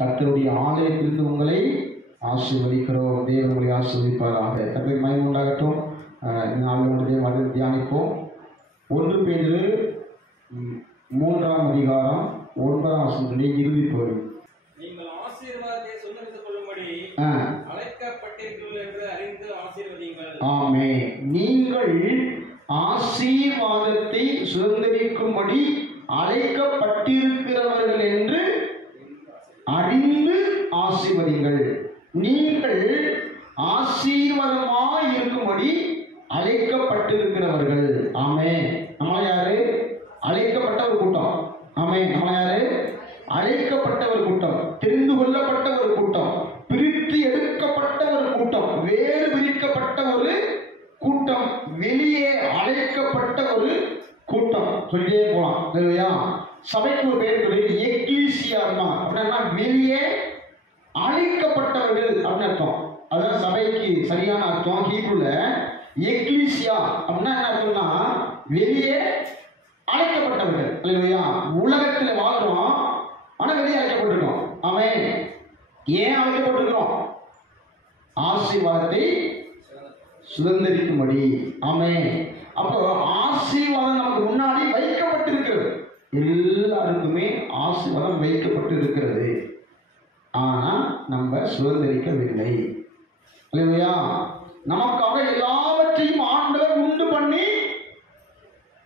கர்த்தருடைய ஆலயத்திலிருந்து உங்களை ஆசீர்வதிக்கிறோம். தேவன் உங்களை ஆசீர்வதிப்பாராக. கர்த்தருக்கு மகிமை உண்டாகட்டும். நாளுடைய மறு தியானிப்போம். 1 பேதுரு 3ஆம் அதிகாரம் 9ஆம் வசனத்திலே இறுதி பகுதி. நீங்கள் ஆசீர்வாதத்தை சுதந்தரித்துக் கொள்ளும்படி அழைக்கப்பட்டீர்கள் என்று அறிந்து ஆசீர்வதியுங்கள். ஆமென். நீங்கள் ஆசீர்வாதத்தை சுதந்தரிக்கும்படி அழைக்கப்பட்டிருக்கிறவர்கள் என்று அறிந்து ஆசீர்வதிங்கள். நீங்கள் ஆசீர்வாதமாய் இருக்கும்படி அழைக்கப்பட்டிருக்கிறவர்கள். ஆமென். நம்ம யாரு? அழைக்கப்பட்ட ஒரு கூட்டம். ஆமென். நம்ம யாரு? அழைக்கப்பட்ட ஒரு கூட்டம், தெரிந்து கொள்ளப்பட்ட ஒரு கூட்டம், பிரித்து எடுக்கப்பட்ட ஒரு கூட்டம், வேறு பிரிக்கப்பட்ட ஒரு கூட்டம், வெளியே அழைக்கப்பட்ட ஒரு கூட்டம். சொல்லியே போலாம் இல்லையா? சபைக்கு ஒரு பேர் இருக்குது, எக்லீசியா. அப்படின்னா வெளியே அழைக்கப்பட்டவர்கள் அப்படின்னு அர்த்தம். அதான் சபைக்கு சரியான அர்த்தம். ஹீப்ருல எக்லீசியா அப்படின்னா என்ன அர்த்தம்னா வெளியே அழைக்கப்பட்டவர்கள் இல்லையா? உலகத்தில் வாழ்றோம், ஆனா வெளியே அழைக்கப்பட்டிருக்கோம். அவன் ஏன் அழைக்கப்பட்டிருக்கிறோம்? ஆசீர்வாதத்தை சுதந்தரிக்கும்படி. ஆமென். அப்போ ஆசீர்வாதம் நமக்கு முன்னாடி வைக்கப்பட்டிருக்கிறது. எல்லாருக்குமே ஆசீர்வாதம் வைக்கப்பட்டிருக்கிறது. ஆனா நம்ம சுதந்தரிக்கவில்லை இல்லையா? நமக்காக எல்லாவற்றையும் ஆண்டவர் உண்டு பண்ணி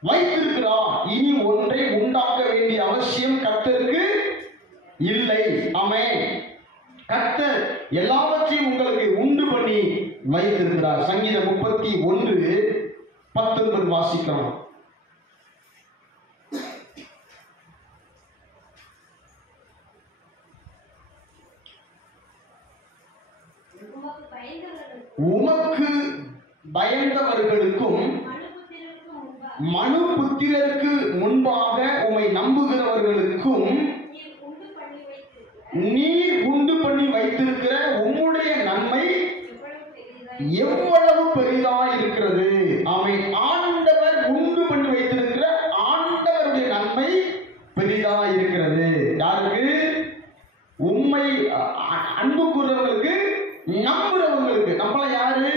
வைத்திருக்கிறார். இனி ஒன்றை உண்டாக்க வேண்டிய அவசியம் கர்த்தருக்கு இல்லை. ஆமென். கர்த்தர் எல்லாவற்றையும் உங்களுக்கு உண்டு பண்ணி வைத்திருக்கிறார். சங்கீதம் 31:19 வாசிக்கலாம். உமக்கு பயந்தவர்களுக்கும் மனுபுத்திரருக்கு முன்பாக உம்மை நம்புகிறவர்களுக்கும் நீர் உண்டு பண்ணி வைத்திருக்கிற உம்முடைய நன்மை எவ்வளவு பெரிதாய் இருக்கிறது. ஆமென். ஆண்டவர் உண்டு பண்ணி வைத்திருக்கிற ஆண்டவருடைய நன்மை பெரிதாய் இருக்கிறது. யாருக்கு? உம்மை அன்பு கூறுறவங்களுக்கு, நம்புறவங்களுக்கு. நம்மள யாரு?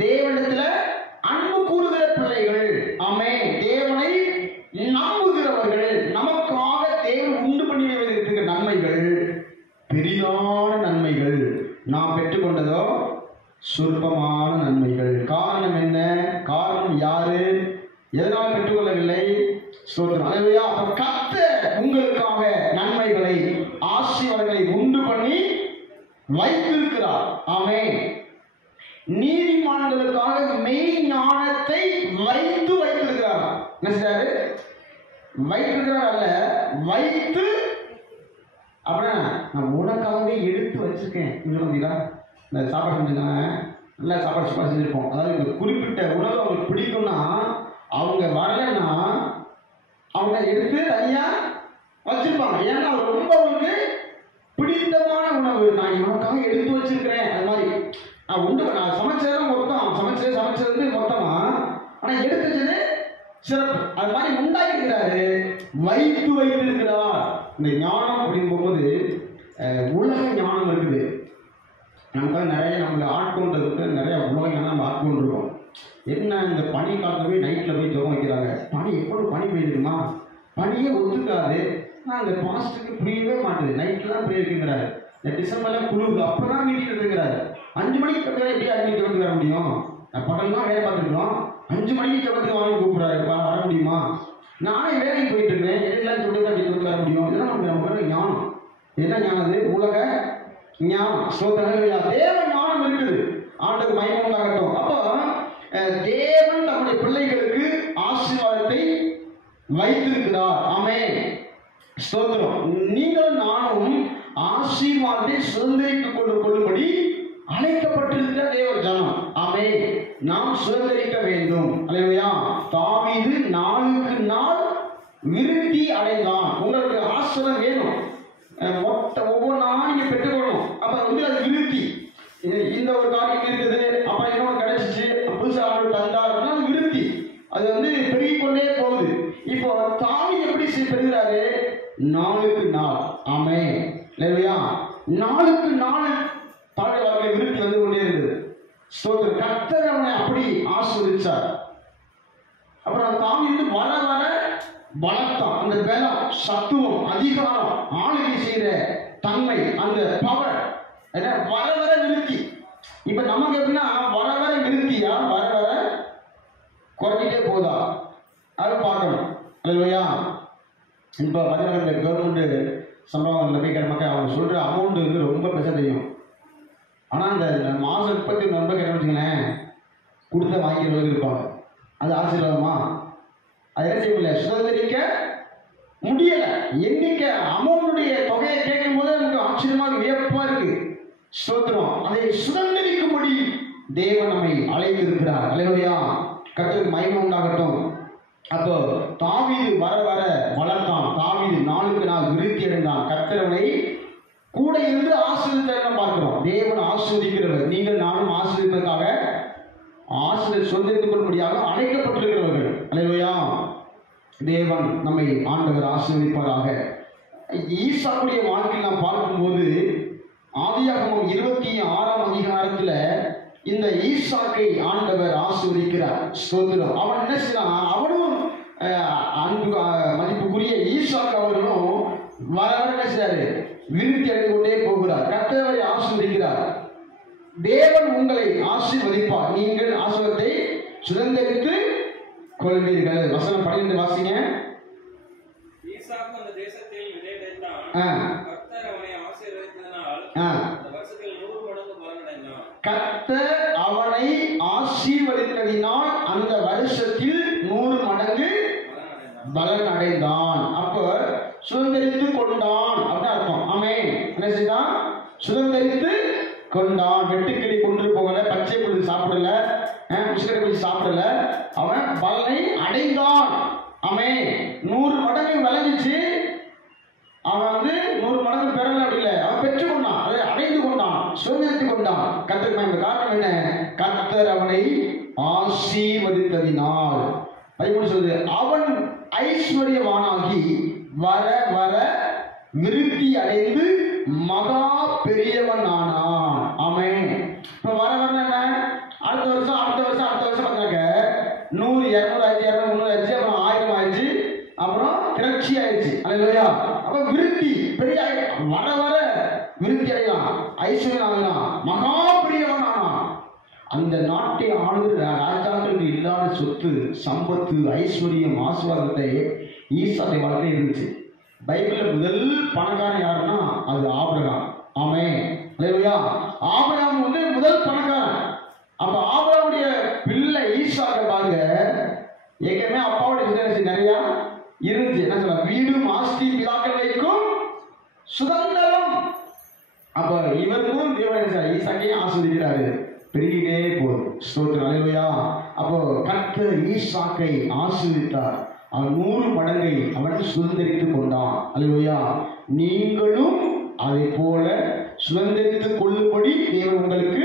தேவனிடத்துல அன்பு கூறுகிற பிள்ளைகள். ஆமென். தேவனை நம்புகிறவர்கள். நமக்காக தேவன் உண்டு பண்ணி வைத்திருக்கிற நன்மைகள் பெரிதான நன்மைகள். நாம் பெற்றுக்கொண்டதோ சொற்பமான நன்மைகள். காரணம் என்ன? காரணம் யாரு? எதனால் பெற்றுக்கொள்ளவில்லை? ஸ்தோத்திரம். அல்லேலூயா. கர்த்தர் உங்களுக்காக நன்மைகளை, ஆசீர்வாதங்களை உண்டு பண்ணி வைத்திருக்கிறார். ஆமென். நீதிமான்களுக்காக மெய் ஞானத்தை வைத்திருக்கிறார். என்ன செய்றாரு? வைத்திருக்கிறார் அல்ல, வைத்து அப்படின்னா நான் உனக்காகவே எடுத்து வச்சிருக்கேன். இந்த சாப்பாடு செஞ்சுருக்காங்க, நல்லா சாப்பாடு சூப்பராக செஞ்சுருப்போம். அதாவது இந்த குறிப்பிட்ட உணவு அவங்களுக்கு பிடிக்கும்னா அவங்க வரலைன்னா அவங்க எடுத்து தனியாக வச்சிருப்பாங்க. ஏன்னா ரொம்ப அவங்களுக்கு பிடித்தமான உணவு, நான் இவனுக்காக எடுத்து வச்சிருக்கிறேன். அது மாதிரி நான் நான் சமைச்சதும் மொத்தம், சமைச்சது மொத்தமா, ஆனால் எடுத்து வச்சது சிறப்பு. அது மாதிரி உண்டாக்கிருக்கிறாரு, வைத்திருக்கிறார். இந்த ஞானம் அப்படின்னு போகும்போது உலக ஞானம் இருக்குது. நமக்கு நிறைய நம்மளை ஆட்கொண்டதுக்கு நிறைய உலக ஞானம் நம்ம ஆட்கொண்டிருக்கோம். என்ன இந்த பனி காலவே நைட்டில் போய் ஜெபம் வைக்கிறாங்க. பனி எப்பொழுது பனி பெய்யுமா? பனியே ஒத்துக்காது. ஆனால் அந்த பாஸ்ட்டுக்கு புரியவே மாட்டுது. நைட்லாம் போயிருக்குங்கிறாரு. இந்த டிசம்பர்லாம் குழுவுது, அப்போ தான் வீட்டில் இருக்கிறாரு. 5 மணிக்கு எப்படி 5 மணிக்கு ஜெபத்துக்கு வர முடியும்? பகல்லாம் வேலை பார்த்துருக்கோம். 5 மணிக்கு ஜெபத்துக்கு வாங்கி கூப்பிட்றாரு, வர முடியுமா? நானே வேலைக்கு போயிட்டு இருக்கிறேன், எல்லாம் சொல்லிட்டு அப்படி ஜெபத்துக்கு வர முடியும்? இதெல்லாம் நமக்கு ஞானம். என்ன ஞானம்? அது உலக ஞானம். ஸ்தோத்திரம். தேவ ஞானம் இருக்குது. ஆண்டுக்கு மகிமை உண்டாகட்டும். அப்போ தேவன் நம்முடைய பிள்ளைகளுக்கு ஆசீர்வாதத்தை வைத்திருக்கிறார். ஆமென். ஸ்தோத்திரம். நீங்கள் நானும் ஆசீர்வாதத்தை சுதந்திரித்துக் கொள்ளும்படி அழைக்கப்பட்டிருக்கிற தேவ ஜனம். ஆமென். நாம் சுதந்திரிக்க வேண்டும். அல்லேலூயா. தாவீது நாளுக்கு நாள் விருத்தி அடைந்தான். உங்களுக்கு ஆசீர்வாதம் வேணும், ஒவ்வொரு நாளும் நீங்க பெற்றுக்கொள்ளணும். அப்ப அது விருத்தி. இந்த ஒரு காரியம் இருக்குது, அப்ப இன்னொன்று கிடைச்சிச்சு, புதுசாக ஆண்டு தந்தாருன்னா அது விருத்தி. அது பெருகிக் கொண்டே போகுது. இப்போ தாவீது எப்படி பெறுகிறாரு? நாளுக்கு நாள். ஆமென். இல்லையா? நாளுக்கு நாள் தாழ வாழ்க்கை விருத்தி வந்து கொண்டே இருந்தது. ஸ்தோத்திரம். கர்த்தர் அவனை அப்படி ஆசீர்வதிச்சார். அப்புறம் தாவீது வர வர பலத்தான், அந்த பலம், சத்துவம், அதிகாரம், ஆளுகை செய்கிற தன்மை, அந்த பவர் வர வர விருத்தி. இப்ப நமக்கு எப்படின்னா வர வர விருத்தியா வர வர குறைஞ்சிட்டே போதா அது பார்க்கணும். இல்லையா? இப்போ பார்த்தீங்கன்னா இந்த கவர்மெண்ட் சம்பளம் போய் மக்கள் அவங்க சொல்கிற அமௌண்ட் வந்து ரொம்ப பெருசாக தெரியும். ஆனால் அந்த மாதம் 31 ரூபாய் கேட்ட வச்சுங்களேன் கொடுத்த வாங்கிடுவது இருப்பாங்க. அது ஆசீர்வாதமா? அது என்ன செய்ய முடியல, சுதந்திரிக்க முடியலை. எண்ணிக்கை அமௌண்ட்டுடைய தொகையை கேட்கும் போது நமக்கு ஆச்சரியமாக வியப்பாக இருக்கு. ஸ்தோத்திரம். அதை சுதந்திரிக்கும்படி தேவன் நம்மை அழைத்திருக்கிறார். அல்லேலூயா. கர்த்தருக்கு மகிமை உண்டாகட்டும். அப்போ தாவீது வர வர வளர்த்தான். தாவீது நாளுக்கு நாள் விருத்தி அடைந்தான். கர்த்தரவனை கூட இருந்து ஆசீர்வதித்த பார்க்கிறோம். தேவன் ஆசீர்வதிக்கிறவர். நீங்கள் நானும் ஆசீர்வதிப்பதற்காக சுதந்திரித்துக் கொள்ளும்படியாக அழைக்கப்பட்டிருக்கிறவர்கள். அல்லேலூயா. தேவன் நம்மை ஆண்டவர் ஆசீர்வதிப்பாராக. ஈசாக்குடைய வாழ்க்கையில் நாம் பார்க்கும்போது ஆதியாகமம் 26ஆம் அதிகாரத்தில் இந்த ஈசாக்கை ஆண்டவர் ஆசீர்வதிக்கிறார். ஸ்தோத்திரம். அவன் என்ன செய்யறான், அவனும் அன்பு மதிப்புக்குரிய ஈசாக்கு அவர்களும் வர வர என்ன செய்றாரு, விருத்தி அடைந்து கொண்டே போகிறார். கர்த்தரை ஆசீர்வதிக்கிறார். தேவன் உங்களை ஆசீர்வதிப்பார். நீங்கள் ஆசீர்வாதத்தை சுதந்திரித்து கொள்வீர்கள். வசனம் 12 வாசிங்க. ஈசாக்கு அந்த தேசத்தில் விதை விதைத்தான். கர்த்தர் அவனை ஆசீர்வதித்ததினால் அந்த வருஷத்தில் 100 மடங்கு பலனடைந்தான். கர்த்தர் அவனை ஆசீர்வதித்ததினால் அந்த வருஷத்தில் 100 மடங்கு பலன் அடைந்தான். அப்ப சுதந்திரித்து கொண்டான் அப்படின்னு அர்த்தம். ஆமென். என்ன செய்தான்? சுதந்திரித்து கொண்டான். வெட்டுக்கிளி கொண்டு போகல, பச்சை புல்லு சாப்பிடல, முஸ்கரை போய் சாப்பிடல, அவன் பலனை அடைந்தான். ஆமென். 100 மடங்கு விளைஞ்சிச்சு. அவன் வந்து 100 மடங்கு பெறல அப்படி இல்லை, அவன் பெற்றுக் கொண்டான், அதை அடைந்து கொண்டான், சுதந்திரித்து கொண்டான். கர்த்தருக்கு இந்த காரணம் என்ன? கர்த்தர் அவனை ஆசீர்வதித்ததினால். பைபிள் சொல்லுது, அவன் ஐஸ்வர்யவானாகி வர வர விருத்தி அடைந்து மகா பெரியவன் ஆனான். ஆமென். இப்ப வர வர என்ன, அடுத்த வருஷம் பார்த்தாக்க 100, 200 ஆயிடுச்சு, 200, 300 ஆயிடுச்சு, அப்புறம் 1000 ஆயிடுச்சு, அப்புறம் திரட்சி ஆயிடுச்சு. அல்லேலூயா. அப்ப விருத்தி பெரிய வர வர விருத்தி அடையலாம், ஐஸ்வர்யம் ஆகலாம், மகா பெரியவன் ஆனான். அந்த நாட்டை ஆளுகிற ராஜாக்களுக்கு இல்லாத சொத்து, சம்பத்து, ஐஸ்வர்யம், ஆசீர்வாதத்தை ஈசாக்கை வாழ்க்கை இருந்துச்சு. பைபிள்ல முதல் பணக்காரன் யாருன்னா அது ஆபிரகாம். ஆமென். அல்லேலூயா. ஆபிரகாம் வந்து முதல் பணக்காரன். அப்ப ஆபிரகாமுடைய பிள்ளை ஈசாக்கை பாருங்க, ஏற்கனவே அப்பாவுடைய பிசினஸ் நிறைய இருந்துச்சு. என்ன சொல்ல, வீடும் ஆஸ்தி பிதாக்களுக்கும் சுதந்திரம். அப்ப இவருக்கும் தேவன் ஈசாக்கையும் ஆஸ்வதிக்கிறாரு, பெருகிட்டே போகுது. ஸ்தோத்திரம். அல்லேலூயா. அப்போ கர்த்தர் ஈசாக்கை ஆசீர்வதித்தார். அவன் 100 மடங்கை அவன் சுதந்திரித்துக் கொண்டான். அல்லேலூயா. நீங்களும் அதை போல சுதந்திரித்துக் கொள்ளும்படி தேவன் உங்களுக்கு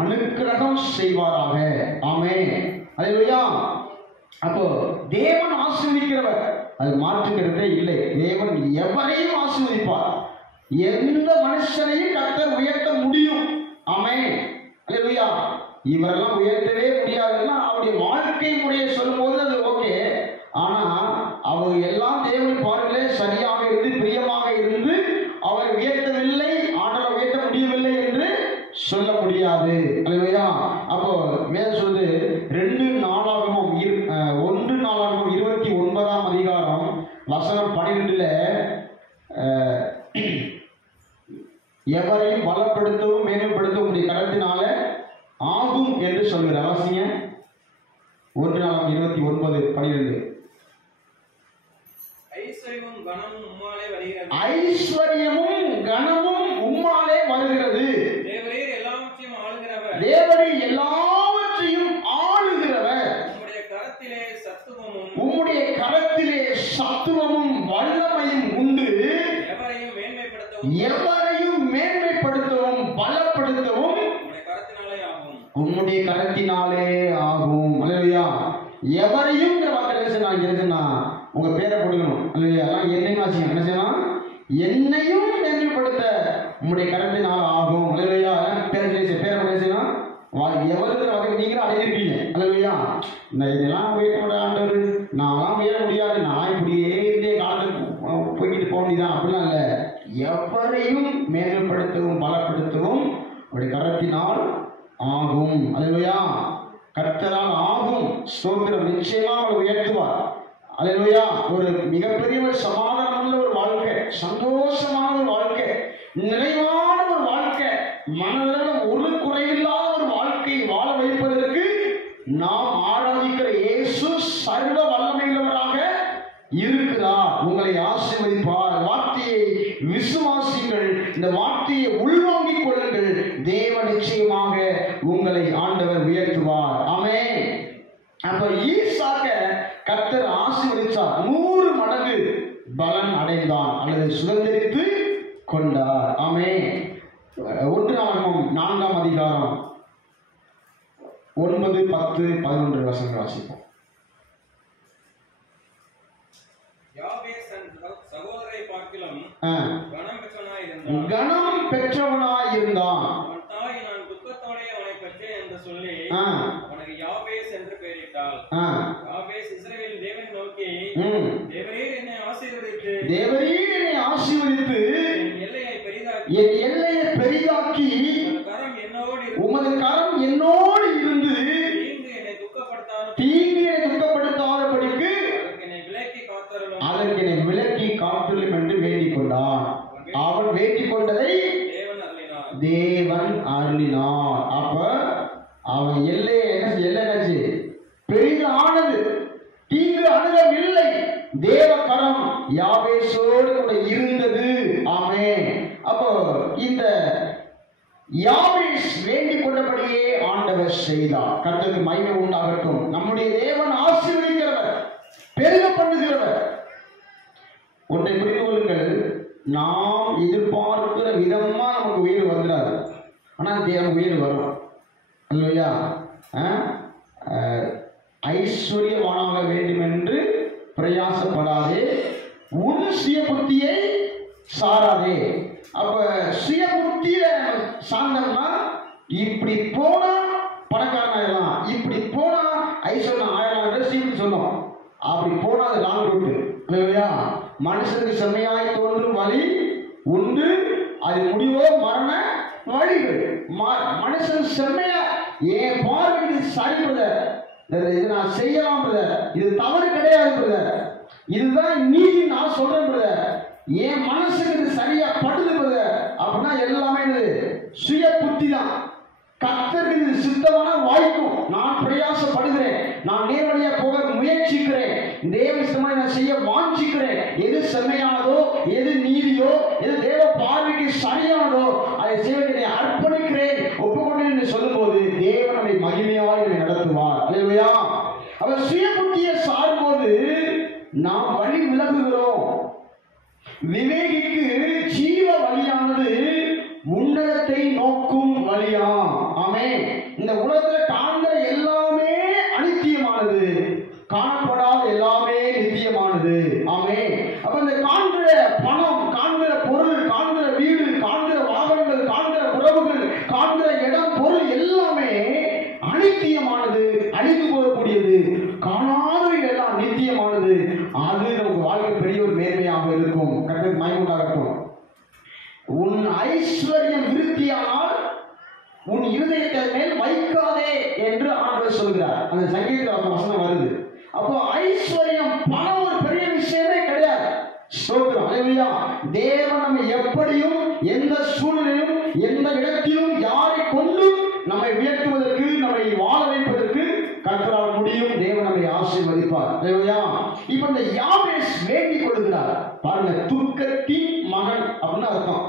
அனுக்கிரகம் செய்வாராக. ஆமென். அல்லேலூயா. அப்போ தேவன் ஆசீர்வதிக்கிறவர், அது மாற்றுகிறதே இல்லை. தேவன் எவரையும் ஆசீர்வதிப்பார். எந்த மனுஷனையும் கர்த்தர் உயர்த்த முடியும். ஆமென். அல்லேலூயா. இவரெல்லாம் உயர்த்தவே முடியாதுன்னா அவருடைய வாழ்க்கை முறையை சொல்லும் போது அது ஓகே. ஆனா அவர் எல்லாம் தேவன் பார்வையிலே சரியாக இருந்து பிரியமாக இருந்து அவர் உயர்த்தவில்லை, ஆண்டவர் உயர்த்த முடியவில்லை என்று சொல்ல முடியாது. அல்லேலூயா. அப்போ வேதம் சொல்லுது, 1 நாளாகமம் 29ஆம் அதிகாரம் வசனம் 12ல எவரையும் பலப்படுத்தவும் மேம்படுத்தவும் உடைய கரத்தினால ஆகும் என்று சொல்கிற அவசிய 1 நாளாகமம் 29:12. ஐஸ்வர்யமும் கனமும் உம்மாலே வருகிறது. ஐஸ்வர்யமும் கனமும் உம்மாலே வருகிறது. தேவரீர் எல்லாவற்றையும் ஆளுகிறவர். தேவரீர் எல்லாவற்றையும் ஆளுகிறவர். உம்முடைய கரத்திலே சத்துவமும் வல்லமையும் உண்டு. எவரையும் மேன்மைப்படுத்தவும் பலப்படுத்தவும் உம்முடைய கரத்தினாலே ஆகும். அல்லேலூயா. எவரையும் உங்க பேரை கொடுக்கணும். அல்லேலூயா. என்னையும் வாசிங்க. என்ன செய்யணும்? என்னையும் மேன்மைப்படுத்த உங்களுடைய கரத்தினால் ஆகும். அல்லேலூயா. பேரணும் எவ்வளவு வகை நீங்களும் அடைஞ்சிருக்கீங்க. அல்லேலூயா. இதெல்லாம் உயர்த்த ஆண்டவர், நான்லாம் உயர முடியாது, நான் இப்படியே இருந்தே காலத்துக்கு போய்கிட்டு போக முடியுதான் அப்படிலாம் இல்லை. எவரையும் மேம்படுத்தவும் பலப்படுத்தவும் அவருடைய கரத்தினால் ஆகும். அல்லேலூயா. கர்த்தரால் ஆகும். ஸ்தோத்திரம். நிச்சயமா அவர் உயர்த்துவார். அல்லேலூயா. ஒரு மிகப்பெரிய ஒரு சமாதானமுள்ள ஒரு வாழ்க்கை, சந்தோஷமான ஒரு வாழ்க்கை, நிறைவான ஒரு வாழ்க்கை, மனதில் ஒரு குறையில்லாத ஒரு வாழ்க்கை வாழ வைப்பதற்கு நாம் ஆராதிக்கிற இயேசு சர்வ வல்லமையுள்ளவராக இருக்கிறார். உங்களை ஆசீர்வதிப்பார். வார்த்தையை விசுவாசிங்கள், இந்த வார்த்தையை உள்வாங்கிக் கொள்ளுங்கள். தேவன் நிச்சயமாக உங்களை ஆண்டவர் உயர்த்துவார். ஆமென். அப்ப ஈசாக்க கர்த்தர் ஆசீர்வதித்தார். 100 மடங்கு பலன் அடைந்தான் அல்லது சுதந்திரித்து கொண்டார். ஆமென். 1 நாளாகமம் 4ஆம் அதிகாரம் 9, 10, 11 வசனங்கள் வாசிப்போம். யாபேஸ் தன் சகோதரரை பார்க்கிலும் கனம் பெற்றவனாய் இருந்தான். அவன் தாய், நான் துக்கத்தோடே அவனை பெற்றேன் என்று சொல்லி அவனுக்கு யாபேஸ் என்று பெயரிட்டாள். யாபேஸ் இஸ்ரவேலின் தேவனை நோக்கி, தேவரீர் என்னை ஆசீர்வதித்து என் எல்லையை பெரிதாக்கி உமது கரம் என்னோடு இருந்து தீங்கு என்னை துக்கப்படுத்தாதபடிக்கு அதற்கு என்னை விலக்கி காத்தருளும் என்று வேண்டிக் கொண்டான். அவன் வேண்டிக் கொண்டதை தேவன் அருளினார். அப்ப அவன் எல்லை என்னாச்சு? பெரிதானது. தீங்கு அணுகவில்லை. தேவ கரம் யாபேசோடு கூட இருந்தது. ஆமென். அப்போ இந்த யாபேஸ் வேண்டிக் கொண்டபடியே ஆண்டவர் செய்தார். கர்த்தருக்கு மகிமை உண்டாகட்டும். நம்முடைய தேவன் ஆசீர்வதிக்கிறவர், பெருக பண்ணுகிறவர். ஒன்றை புரிந்து கொள்ளுங்கள், நாம் எதிர்பார்க்கிற விதமா நமக்கு உயிர் வந்துடாது, ஆனால் தேவன் உயிர் வரும். அல்லையா? ஐஸ்வர்யவானாக வேண்டும் என்று பிரயாசப்படாதே, உன் சுய புத்தியை சாராதே. அப்ப சுய புத்திய சார்ந்தோம்னா இப்படி போனா பணக்காரன் ஆயிடலாம், இப்படி போனா ஐஸ்வர்யம் ஆயிடலாம் சொன்னோம். அப்படி போனா அது லாங் ரூட். இல்லையா? மனுஷனுக்கு செம்மையாய் தோன்றும் வழி உண்டு, அது முடிவோ மரண வழிகள். மனுஷன் செம்மையா என் பார்வைக்கு சரி பிரதர், இது நான் செய்யலாம் பிரதர், இது தவறு கிடையாது பிரதர், இதுதான் நீதி நான் சொல்றேன் பிரதர், என் மனசுக்கு இது சரியா படுது பிரதர் அப்படின்னா எல்லாமே இது சுய புத்தி தான். கர்த்தருக்கு இது சித்தமான வாய்க்கும். நான் பிரயாசப்படுகிறேன், நான் நேரடியா போக முயற்சிக்கிறேன், தேவ சித்தமாக நான் செய்ய வாஞ்சிக்கிறேன். எது செம்மையானதோ, எது நீதியோ, எது தேவ பார்வைக்கு சரியானதோ அதை செய்வதை அர்ப்பணிக்கிறேன், ஒப்புக்கொண்டேன் என்று சொல்லும் போது தேவன் நம்மை மகிமையாய் நடத்துவார். அல்லேலூயா. அவர் சுய புத்தியை சாரும்போது நாம் வழி விலகுகிறோம். விவேகிக்கு ஜீவ வழியானது உன்னதத்தை நோக்கும் வழியா. ஆமென். இந்த உலகத்துல காண்கிற எல்லாமே அனித்தியமானது, காணப்படாத எல்லாமே நித்தியமானது. ஆமென். அப்ப இந்த காண்கிற பணம், காண்கிற பொருள், காண்கிற வீடு, காண்கிற வாகனங்கள், காண்கிற உறவுகள், காண்கிற இடம், பொருள் எல்லாமே அனித்தியமானது, அழிந்து போகக்கூடியது. காணாதவை எல்லாம் நித்தியமானது. அது நமக்கு வாழ்க்கை பெரிய ஒரு மேன்மையாக இருக்கும். கர்த்தருக்கு மகிமை உண்டாகட்டும். உன் ஐஸ்வர்யம் விருத்தியானால் உன் இருதயத்தை மேல் வைக்காதே என்று ஆண்டவர் சொல்கிறார். அந்த சங்கீத வசனம் வருது. அப்போ ஐஸ்வர்யம் பணம் ஒரு பெரிய விஷயமே கிடையாது. அல்லேலூயா. தேவன் நம்மை எப்படியும், எந்த சூழ்நிலையும், எந்த இடத்திலும், யாரை கொண்டு நம்மை உயர்த்துவதற்கு, நம்மை வாழ வைப்பதற்கு கர்த்தரால் முடியும். தேவன் நம்மை ஆசீர்வதிப்பார். அல்லேலூயா. இப்ப இந்த யாபேஸ் வேண்டிக் கொள்கிறார். பாருங்க, துக்கத்தின் மகன் அப்படின்னு அர்த்தம்.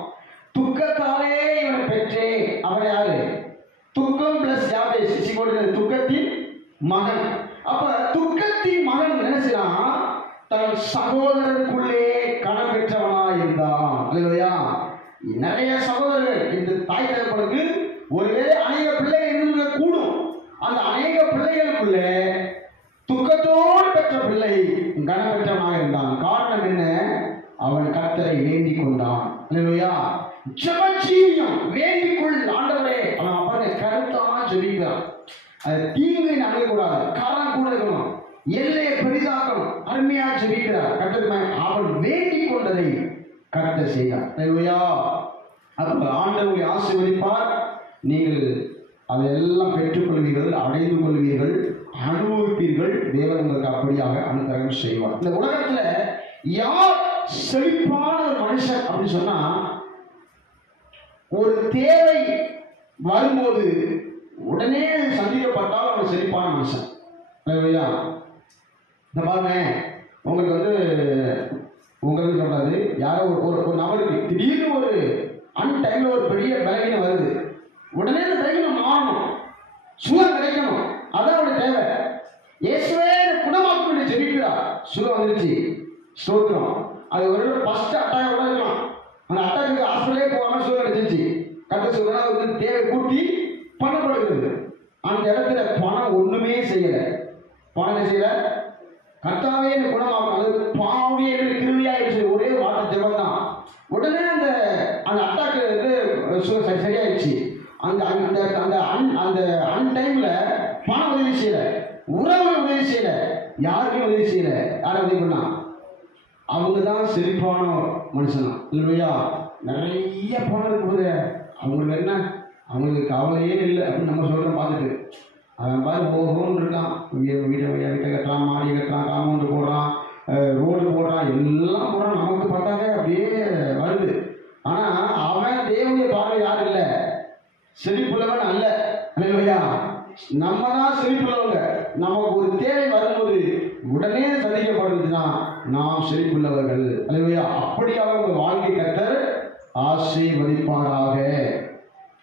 துக்கத்தாலே இவனை பெற்றேன். அவன் யாரு? துக்கம் பிளஸ் யாபேஸ் துக்கத்தின் மகன். அப்ப துக்கத்தின் மகன் நினைச்சான் தன் சகோதரருக்குள்ளே கணம் பெற்றவனாய் இருந்தான். அல்லேலூயா. நிறைய சகோதரர்கள் இந்த தாய் தகப்பனுக்கு ஒருவேளை அநேக பிள்ளைகள் இருந்த கூடும். அந்த அநேக பிள்ளைகளுக்குள்ள துக்கத்தோடு பெற்ற பிள்ளை கனம் பெற்றவனாக இருந்தான். காரணம் என்ன? அவன் கர்த்தரை வேண்டிக் கொண்டான். அல்லேலூயா. ஜெபஜீவியம் வேண்டிக்குள் ஆண்டவரே அவன் பாருங்க கருத்தானா ஜெபிக்கிறான். அது தீங்கு நடக்கக்கூடாது, கரம் கூட இருக்கணும், எல்லையை பெரிதாக்கணும், அருமையா ஜெபிக்கிறார். கர்த்தர் அவன் வேண்டிக் கொண்டதை கர்த்தர் செய்தார். அல்லேலூயா. அப்ப ஆண்டவரை ஆசீர்வதிப்பார். நீங்கள் அதையெல்லாம் பெற்றுக்கொள்வீர்கள், அடைந்து கொள்வீர்கள், அனுபவிப்பீர்கள். தேவன் உங்களுக்கு அப்படியாக அனுகிரகம் செய்வார். இந்த உலகத்துல யார் செழிப்பான ஒரு மனுஷன் அப்படின்னு சொன்னா, ஒரு தேவை வரும்போது உடனே சந்திக்கப்பட்டால் அவன் செழிப்பான மனுஷன். இல்லையா? இந்த பாருங்க, உங்களுக்கு சொல்றாரு, யாரோ ஒரு நபருக்கு திடீர்னு ஒரு அன்டைம்ல ஒரு பெரிய பலவீனம் வருது. உடனே அந்த பலவீனம் மாறணும், சுகம் கிடைக்கணும், அதான் அவனுடைய தேவை. இயேசுவே குணமாக்கு ஜெபிக்கிறார். சுகம் வந்துருச்சு, ஸ்தோத்திரம். அது ஒரு ஃபர்ஸ்ட் அட்டாக் கூட இருக்கலாம். அந்த அட்டாக்கு ஹாஸ்பிட்டலே போகாம சுகம் கிடைச்சிருச்சு. கர்த்தர் சொல்றாரு, தேவை கூட்டி பண்ணப்படுகிறது. அந்த இடத்துல பணம் ஒண்ணுமே செய்யல. பணம் செய்யல, கர்த்தாவே குணமாக்கும், அது பாவியே கிருமியாயிடுச்சு. ஒரே வார்த்தை ஜெபம் தான். உடனே அந்த அட்டாக்கு சரியாயிடுச்சு. அந்த அன்டைம்ல பணம் உதவி செய்யல, உறவு உதவி செய்யல, யாருக்கும் உதவி செய்யல. யாரும் உதவி பண்ணா? அவங்க தான் செழிப்பான மனுஷன். இல்லையா? நிறைய பணம் இருக்குது, அவங்களுக்கு என்ன, அவங்களுக்கு கவலையே இல்லை அப்படின்னு நம்ம சொல்கிறோம். பார்த்துட்டு அவன் பாரு போகணும்னு இருக்கான். வீட்டை கட்டுறான், மாடி கட்டுறான், காம்பவுண்டு போடுறான், ரோடு போடுறான், எல்லாம் போடுறான். நமக்கு பார்த்தாலே அப்படியே வருது. ஆனால் அவன் தேவனுடைய பார்வை யாரும் இல்லை, செழிப்புள்ளவன் அல்ல. இல்லையா? நம்ம தான் செழிப்புள்ளவங்க. நமக்கு ஒரு தேவை வரும்போது உடனே சந்திக்கப்படுதுன்னா நாம் செழிப்புள்ளவர்கள். இல்லையா? அப்படியாக உங்கள் வாழ்க்கை கர்த்தர் ஆசீர்வதிப்பாராக.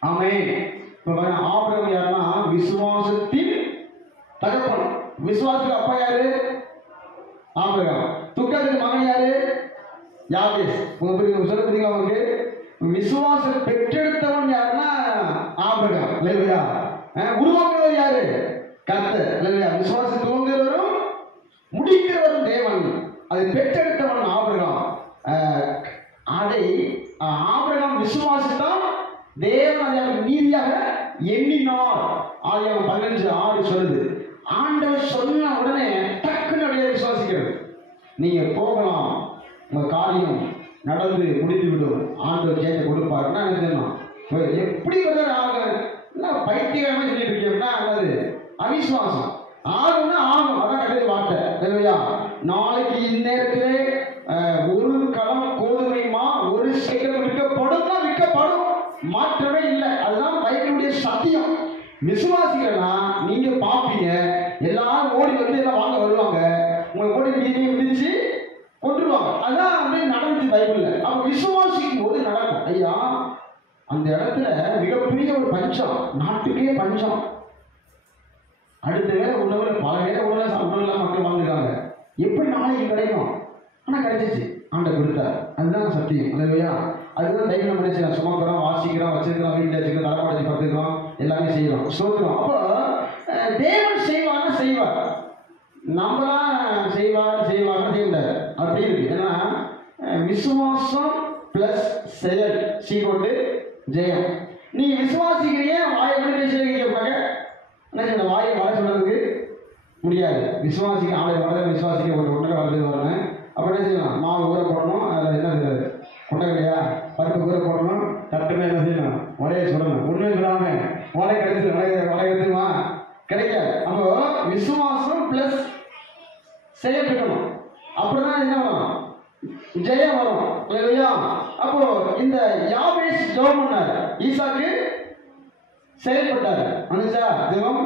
ஆமென். இப்ப ஆபிரகாம் யாருன்னா விசுவாசத்தின் தகப்பன். விசுவாசத்துக்கு அப்பா யாரு? ஆபிரகாம். துக்கத்துக்கு மகன் யாரு? யாபேஸ். சொல்ல புரியுங்களா உங்களுக்கு? விசுவாசம் பெற்றெடுத்தவன் யாருன்னா ஆபிரகாம். இல்லையா? உருவாக்குறவர் யாரு? கர்த்தர். இல்லையா? விசுவாசம் துவங்குறவரும் முடிக்கிறவரும் தேவன். அதை பெற்றெடுத்தவன் ஆபிரகாம். அதை ஆபிரகாம் விசுவாசித்தான், தேவன் அதை நீதியாக எண்ணினார். ஆதியாகமம் 15:6 சொல்லுது. ஆண்டவர் சொன்ன உடனே டக்குன்னு அப்படியே விசுவாசிக்கிறது. நீங்க போகலாம், உங்க காரியம் நடந்து முடித்து விடும், ஆண்டவர் கேட்டு கொடுப்பாருன்னா என்ன செய்யணும்? எப்படி பைத்தியமே சொல்லிட்டு இருக்கீங்கன்னா அது அவிசுவாசம். ஆகும்னா ஆகும், அதான் கடைசி வார்த்தை. இல்லையா? நாளைக்கு இந்நேரத்திலே ஒரு களம் கோதுமைமா ஒரு சேகரம் விற்கப்படும், விற்கப்படும், மாற்றமே இல்லை. அதுதான் பைபிளுடைய சத்தியம். விசுவாசிகள்னா நீங்க பார்ப்பீங்க, எல்லாரும் ஓடி வந்து எல்லாம் வாங்க வருவாங்க, உங்களை ஓடி மீதியை விதிச்சு கொண்டுருவாங்க. அதான் வந்து நடந்துச்சு பைபிள்ல. அப்ப விசுவாசிக்கும் போது நடக்கும். ஐயா, அந்த இடத்துல மிகப்பெரிய ஒரு பஞ்சம், நாட்டுக்கே பஞ்சம். அடுத்த வேலை உணவுல பல வேலை உணவுல மக்கள் வாழ்ந்துருக்காங்க. எப்படி நாளைக்கு கிடைக்கும்? ஆனா கிடைச்சிச்சு, ஆண்டவர் கொடுத்தார். அதுதான் சத்தியம். இல்லையா? அதுதான் தைரியம் நினைச்சு சுமக்கிறோம், வாசிக்கிறோம், வச்சிருக்கிறோம், வீட்டில் வச்சுக்கிறோம், தலைப்பாடை படுத்துக்கிறோம், எல்லாமே செய்யறோம், சோத்துறோம். அப்போ தேவன் செய்வாங்க, செய்வார். நம்மளாம் செய்வார் செய்வாங்க செய்யக்கூடாது. அப்படி இருக்கு. ஏன்னா விசுவாசம் பிளஸ் செயல் சீக்கொண்டு ஜெயம். நீங்க விசுவாசிக்கிறீங்க, வாயை விட்டு செய்யறீங்க, என்ன வாயை வர சொல்றதுக்கு முடியாது. விசுவாசிக்க ஆளை வளர விசுவாசிக்க ஒரு ஒன்றரை வளர்ந்து வரணும். அப்போ என்ன செய்யலாம்? மாவு ஊற போடணும், அதில் என்ன செய்யாது, கொண்டகலையா பருப்பு ஊற போடணும், தட்டுமே என்ன செய்யணும், உடைய சொல்லணும். ஒன்றுமே சொல்லாமல் உடை கிடைச்சி உடைய எடுத்துமா கிடைக்காது. அப்போ விசுவாசம் பிளஸ் செயல்படணும். அப்படிதான் என்ன வரும்? ஜெயம் வரும். இல்லையா? அப்போ இந்த யாபேஸ் ஜெபம் பண்ணார், ஈசாக்கு செயல்பட்டார். வந்துச்சா ஜெபம்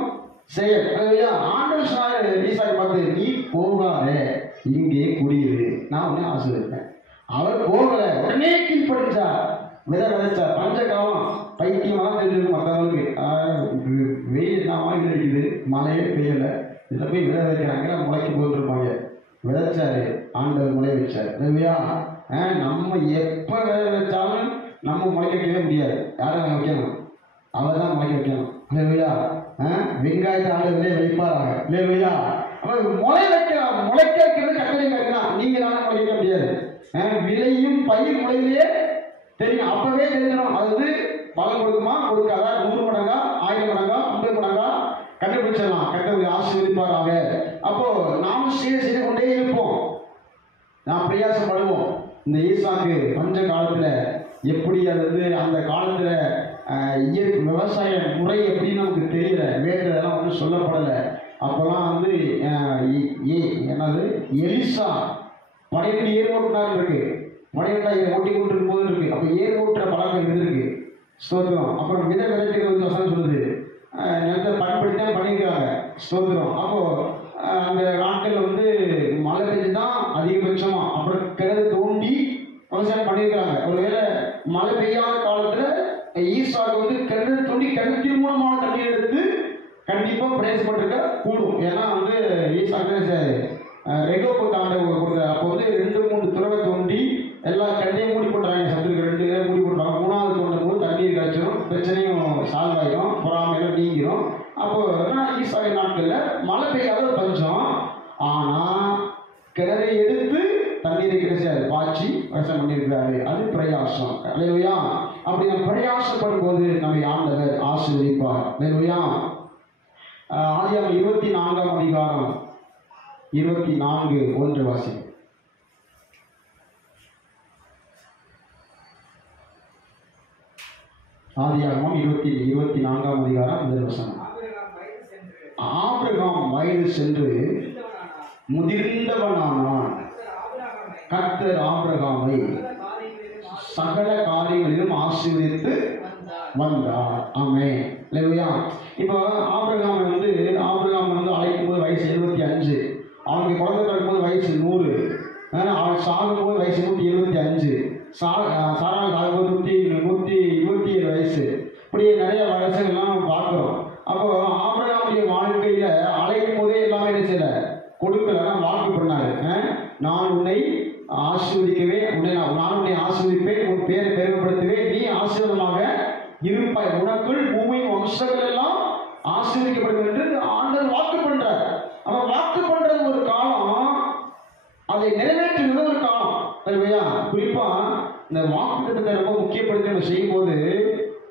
செயல். இல்லையா? ஆண்டவர் சொன்னாரு ஈசாக்கு பார்த்து, நீ போகாத, இங்கே குடியிரு, நான் உடனே ஆசீர்வதிப்பேன். அவர் போகல, உடனே கீழ்படிச்சா, விதைச்சா. பஞ்ச காலம் பைத்தியமாக தெரிஞ்சிருக்கு மற்றவங்களுக்கு. வெயில் என்னவா இது அடிக்குது, மழையே பெய்யல, இதில் போய் விதை வைக்கிறாங்க, முளைக்க போட்டுருப்பாங்க. விதைச்சாரு, ஆண்டவர் முளை வச்சார். இல்லையா? நம்ம எப்போ விதை வச்சாலும் நம்ம முளைக்க வைக்கவே முடியாது. யாரும் வைக்கணும், அவர் தான் முளைக்க வைக்கணும். இல்லையா? வெங்காயத்தை ஆண்டவர்களே வைப்பாராங்க. இல்லையா? முளை வைக்கலாம், முளைக்க வைக்கிறது கட்டளை வைக்கலாம். நீங்க நானும் முளைக்க முடியாது. விளையும் பயிர் முளையிலேயே தெரியும், அப்பவே தெரிஞ்சிடும். அது வந்து பலன் கொடுக்குமா கொடுக்காதா, 100 மடங்கா 1000 மடங்கா 50 மடங்கா கண்டுபிடிச்சிடலாம். கர்த்தர் ஆசீர்வதிப்பாராக. அப்போ நாம் செய்து கொண்டே இருப்போம், நாம் பிரயாசப்படுவோம். இந்த ஈசாக்கு பஞ்ச காலத்துல எப்படி அது வந்து அந்த காலத்துல இயற்கை விவசாய முறை எப்படின்னு நமக்கு தெரியல, வேண்டதெல்லாம் ஒன்றும் சொல்லப்படலை. அப்போல்லாம் வந்து என்னது எலிசா படையெடுத்து ஏர் ஓட்டினார் இருக்கு, படையெட்டா ஓட்டி கொண்டு இருக்கும் போது இருக்கு. அப்போ ஏர் ஓட்டுற பழக்கம் இருந்திருக்கு. ஸ்தோத்திரம். அப்புறம் விதை விதைக்கிறது வசனம் சொல்லுது, நிலத்தை பயன்படுத்தி பண்ணியிருக்காங்க. ஸ்தோத்திரம். அப்போ அந்த நாட்களில் வந்து மழை பெஞ்சு தான் அதிகபட்சமா, அப்புறம் கிணறு தோண்டி விவசாயம் பண்ணியிருக்காங்க. ஒருவேளை மழை பெய்யாத காலத்துல ஈசாக்கு வந்து கிணறு தோண்டி கிணற்றின் மூலமாக தண்ணீர் எடுத்து கண்டிப்பா பிரயாசப்பட்டிருக்க கூடும். ஏன்னா வந்து ஈசாக்கு ரெகோ கொடுத்தாங்க கொடுக்குற. அப்போ வந்து 2-3 துறவை தோண்டி எல்லா கண்ணையும் மூடி போட்டுறாங்க. சத்துருக்கு 2 பேர் மூடி போட்டுறாங்க. 3வது தோண்டும் போது தண்ணீர் கிடைச்சிடும், பிரச்சனையும் சால்வ் ஆகிடும், பொறாமையெல்லாம் நீங்கிடும். அப்போ ஈசாக்கு நாட்களில் மழை பெய்யாத பஞ்சம். ஆனால் கிணறை எடுத்து தண்ணீரை கிடைச்சாரு, பாய்ச்சி விவசாயம் பண்ணியிருக்கிறாரு. அது பிரயாசம். அல்லேலூயா. அப்படி நம்ம பிரயாசப்படும் போது நம்மை ஆண்டவர் ஆசீர்வதிப்பார். அல்லேலூயா. ஆதியாகமம் 24ஆம் அதிகாரம் 24:1 வாசி. ஆதியாகமம் 24ஆம் அதிகாரம் 1 வசனம். ஆபிரகாம் வயது சென்று முதிர்ந்தவனானான். கர்த்தர் ஆபிரகாமை சகல காரியங்களிலும் ஆசீர்வதித்து வந்தார். ஆமென். அல்லேலூயா. இப்போ ஆபிரகாம் வந்து அழைக்கும் போது வயசு 75, அவனுக்கு குழந்தை பிறக்கும் போது வயசு 100, அவன் சாகும் போது வயசு 175, சாரால் சாகும்போது 127 வயசு. இப்படி நிறைய வயசுகள்லாம் நம்ம பார்க்குறோம். அப்போ ஆபிரகாமுடைய வாழ்க்கையில அழைக்கும் போதே எல்லாமே என்ன செய்யல, கொடுக்கல, வாக்கு பண்ணாரு. நான் உன்னை ஆசீர்வதிக்கவே, நான் உன்னை ஆசீர்வதிப்பேன், உன் பேரை பெருமைப்படுத்துவேன், நீ ஆசீர்வாதமாக இருப்பாய், உனக்குள் பூமியின் வம்சங்கள் எல்லாம் ஆசீர்வதிக்கப்படும் என்று ஆண்டவர் வாக்கு பண்றார். அவன் வாக்கு பண்றது ஒரு காலம், அதை நிறைவேற்றுகிறது ஒரு காலம். இல்லையா? குறிப்பா இந்த வாக்கு திட்டத்தை ரொம்ப முக்கியப்படுத்தி நம்ம செய்யும் போது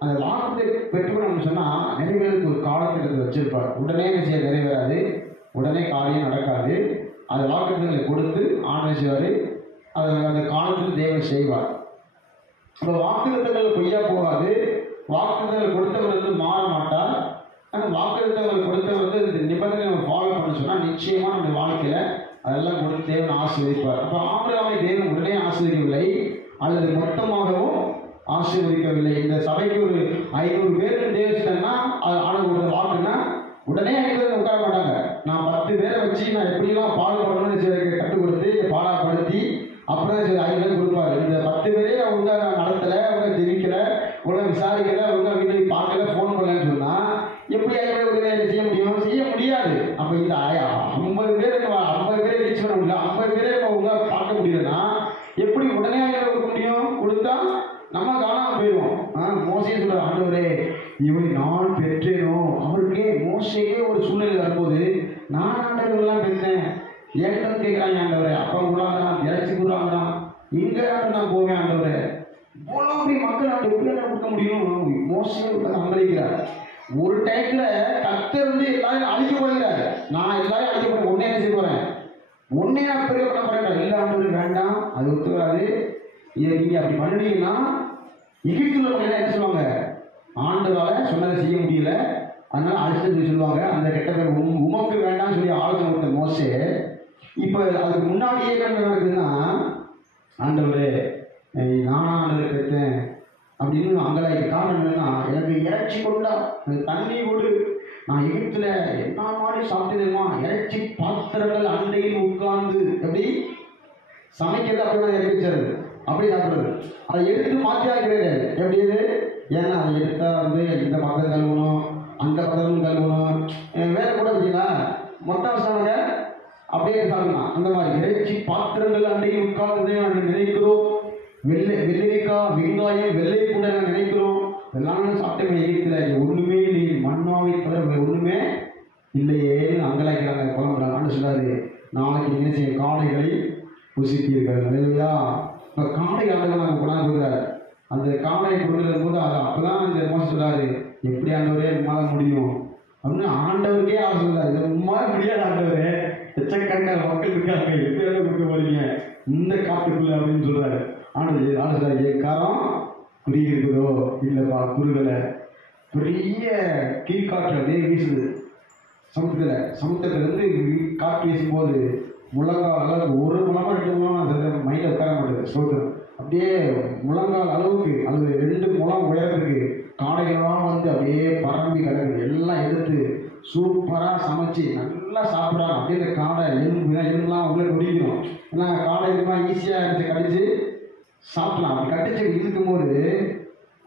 அந்த வாக்கு பெற்றுக்கணும்னு சொன்னா நிறைவேறதுக்கு ஒரு காலத்திட்டத்தை வச்சிருப்பார். உடனே செய்ய நிறைவேறாது, உடனே காரியம் நடக்காது. அந்த வாக்குறுதிகளை கொடுத்து ஆண்டவர் செய்வார். அந்த காலத்தில் தேவன் செய்வார். அந்த வாக்குறுதிகள் பொய்யா போகாது. வாக்குறுதிகள் கொடுத்தவர் வந்து மாற மாட்டார். ஆனால் வாக்குறுதிகள் கொடுத்தவர் வந்து நிபந்தனை நம்ம ஃபாலோ பண்ண சொன்னால் நிச்சயமாக நம்ம வாழ்க்கையில் அதெல்லாம் கொடுத்து தேவன் ஆசீர்வதிப்பார். அப்போ ஆபிரகாமை தேவன் உடனே ஆசீர்வதிக்கவில்லை, அல்லது மொத்தமாகவும் ஆசீர்வதிக்கவில்லை. இந்த சபைக்கு ஒரு 500 பேர் தேவச்சிட்டேன்னா அது ஆண்டவர் வாக்குன்னா உடனே 500 பேர் உட்கார மாட்டாங்க. நான் 10 பேரை வச்சு நான் எப்படிலாம் பாடுபடணும்னு கற்றுக் கொடுத்து பாடாப்படுத்தி அப்புறம் 500 பேர் கொடுப்பாரு. இந்த 10 பேரே அவங்க நடத்தலை, அவங்க தெரிவிக்கல, உங்களை விசாரிக்கலை, அவங்க வீட்டுக்கு பார்க்கல, ஃபோன் பண்ணலன்னு சொன்னால் எப்படி 500 பேர் செய்ய முடியும்? செய்ய முடியாது. அப்போ இந்த 50 பேர் ரீச் பண்ண முடியல, 50 பேரே அவங்க பார்க்க முடியலன்னா எப்படி உடனே 500 கொடுக்க முடியும்? கொடுத்தா நம்ம காணாமல் போயிடுவோம். மோசே சொல்ற, ஆண்டவரே இவனை நான் பெற்றேனோ, அவருக்கே மோசையே ஒரு சூழ்நிலை வரும்போது நான் ஆண்டவர்கள்லாம் பெற்றேன் ஏற்கனவே கேட்குறாங்க. ஆண்டவரே அப்பா கூடாதான், இறைச்சி கூடாதான், இங்கே நான் போவேன். ஆண்டவரே இவ்வளோ பெரிய மக்கள் ஆண்டு எப்படி கொடுக்க முடியும்? மோசையே அமளிக்கிறார். ஒரு டைத்துல கர்த்தர் வந்து எல்லாரும் அழிக்க போகிறார். நான் எல்லாரும் அழிக்க போறேன், ஒன்னே செய்ய போறேன், ஒன்னே நான் பெரிய பண்ண போறேன். இல்லை ஆண்டவர் வேண்டாம், அது ஒத்துக்காது, இதை நீங்க அப்படி பண்ணிட்டீங்கன்னா எகிப்துல என்ன சொல்லுவாங்க, ஆண்டவரால சொன்னதை செய்ய முடியல, அதனால அழிச்சது சொல்லுவாங்க. அந்த கெட்ட பேர் உமக்கு வேண்டாம்னு சொல்லி ஆலோசனை கொடுத்த மோசே இப்போ அதுக்கு முன்னாடியே என்ன நடக்குதுன்னா, ஆண்டவரே நானா ஆண்டவர் கேட்டேன் அப்படின்னு அங்கலாய்க்கு காரணம் என்னன்னா, எனக்கு இறைச்சி கொண்டா, எனக்கு தண்ணி கொடு, நான் எகிப்துல என்ன மாதிரி சாப்பிட்டுமா, இறைச்சி பாத்திரங்கள் அண்டையில் உட்கார்ந்து எப்படி சமைக்கிறது அப்படின்னா இறைச்சாரு அப்படி சாப்பிடுறது. அதை எடுத்து மாற்றியா கிடையாது. எப்படி இது? ஏன்னா அதை எடுத்தா வந்து இந்த பக்கம் கழுவணும், அந்த பக்கம் கழுவணும், வேற கூட பார்த்தீங்களா மொத்தம் வச்சாங்க அப்படியே சாப்பிடலாம். அந்த மாதிரி இறைச்சி பாத்திரங்கள் அண்டையில் உட்கார்ந்து நாங்கள் நினைக்கிறோம். வெள்ளரிக்காய், வெங்காயம், வெள்ளை கூட நாங்கள் நினைக்கிறோம். எல்லாரும் சாப்பிட்டே எகிப்துல ஒண்ணுமே இல்லை, மண்ணாவை தவிர ஒண்ணுமே இல்லையே அங்கலாய்க்கிறாங்க, குழம்புறாங்க. சொல்லாரு, நாளைக்கு என்ன செய்ய காளைகளை புசிப்பீர்கள். இல்லையா? இப்போ காளை ஆண்டவர் நாங்கள் கொண்டாந்து கொடுக்குறாரு. அந்த காணொலி கொடுக்குற போது அது அப்பதான் இந்த மோசம் சொல்றாரு, எப்படி ஆண்டவரே உம்மால முடியும் அப்படின்னு ஆண்டவருக்கே அவர் சொல்றாரு, உம்மால முடியாது ஆண்டவரே, லட்சக்கணக்கான மக்கள் இருக்காங்க, எப்படி கொடுக்க போறீங்க இந்த காட்டுக்குள்ள அப்படின்னு சொல்றாரு. ஆண்டவர் என் காரம் குறுகி இருக்குதோ, இல்லப்பா குறுகலை, பெரிய கீழ்காற்று அப்படியே வீசுது சமுத்திரத்திலிருந்து காற்று வீசும்போது முழங்கால் அளவுக்கு, ஒரு முழமா 2 முழம் மைண்டில் உட்கார மாட்டேது சோதனை, அப்படியே முழங்கால் அளவுக்கு அல்லது 2 முழம் உயரத்துக்கு காடைகளாக வந்து அப்படியே பரம்பி கிடக்குது. எல்லாம் எடுத்து சூப்பராக சமைச்சு நல்லா சாப்பிட்றாங்க. அப்படியே இந்த காடை எலும்புலாம் உள்ள குடிக்கணும். ஏன்னா காடை இதெல்லாம் ஈஸியாக எடுத்து கடிச்சு சாப்பிடலாம். அப்படி கடிச்சு இருக்கும்போது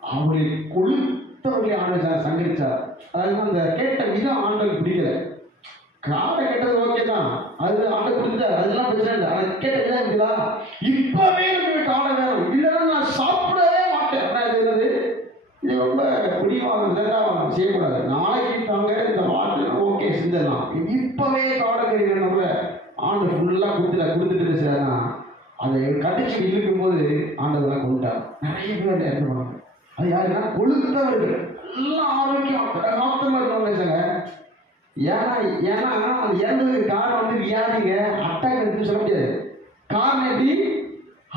அவங்களை கொளுத்தவர்களே ஆண்டவர் சங்கரிச்சார். அதாவது அந்த கேட்ட விதம் ஆண்டவருக்கு பிடிக்கல. காடை கேட்டது ஓகே தான், அது ஆண்டை கொடுத்தாரு, அதெல்லாம் பிரச்சனை இல்லை. அதை கேட்ட விதம் இருக்குதா, இப்பவே எனக்கு காடை வேணும், இல்லைன்னா நான் சாப்பிடவே மாட்டேன். என்னது இது ரொம்ப குடிவாதம் இதெல்லாம் செய்யக்கூடாது. நாளைக்கு தாங்க இந்த வாட்டை ஓகே செஞ்சிடலாம், இப்பவே காடை கறி வேணும் கூட ஆண்டு ஃபுல்லாக கொடுத்துட்டு இருந்துச்சுன்னா அதை கடிச்சு இழுக்கும் போது ஆண்டவரெல்லாம் கொண்டுட்டார். நிறைய பேர் என்ன பண்ணுவாங்க, அது யாருன்னா கொழுத்தவர்கள், எல்லாம் ஆரோக்கியம் பிரகாசமாக இருக்கணும்னு வச்சாங்க. ஏன்னா அது இறந்ததுக்கு காரணம் வந்து வியாதிங்க, அட்டாக் இருக்குன்னு சொல்ல முடியாது. காரணம் எப்படி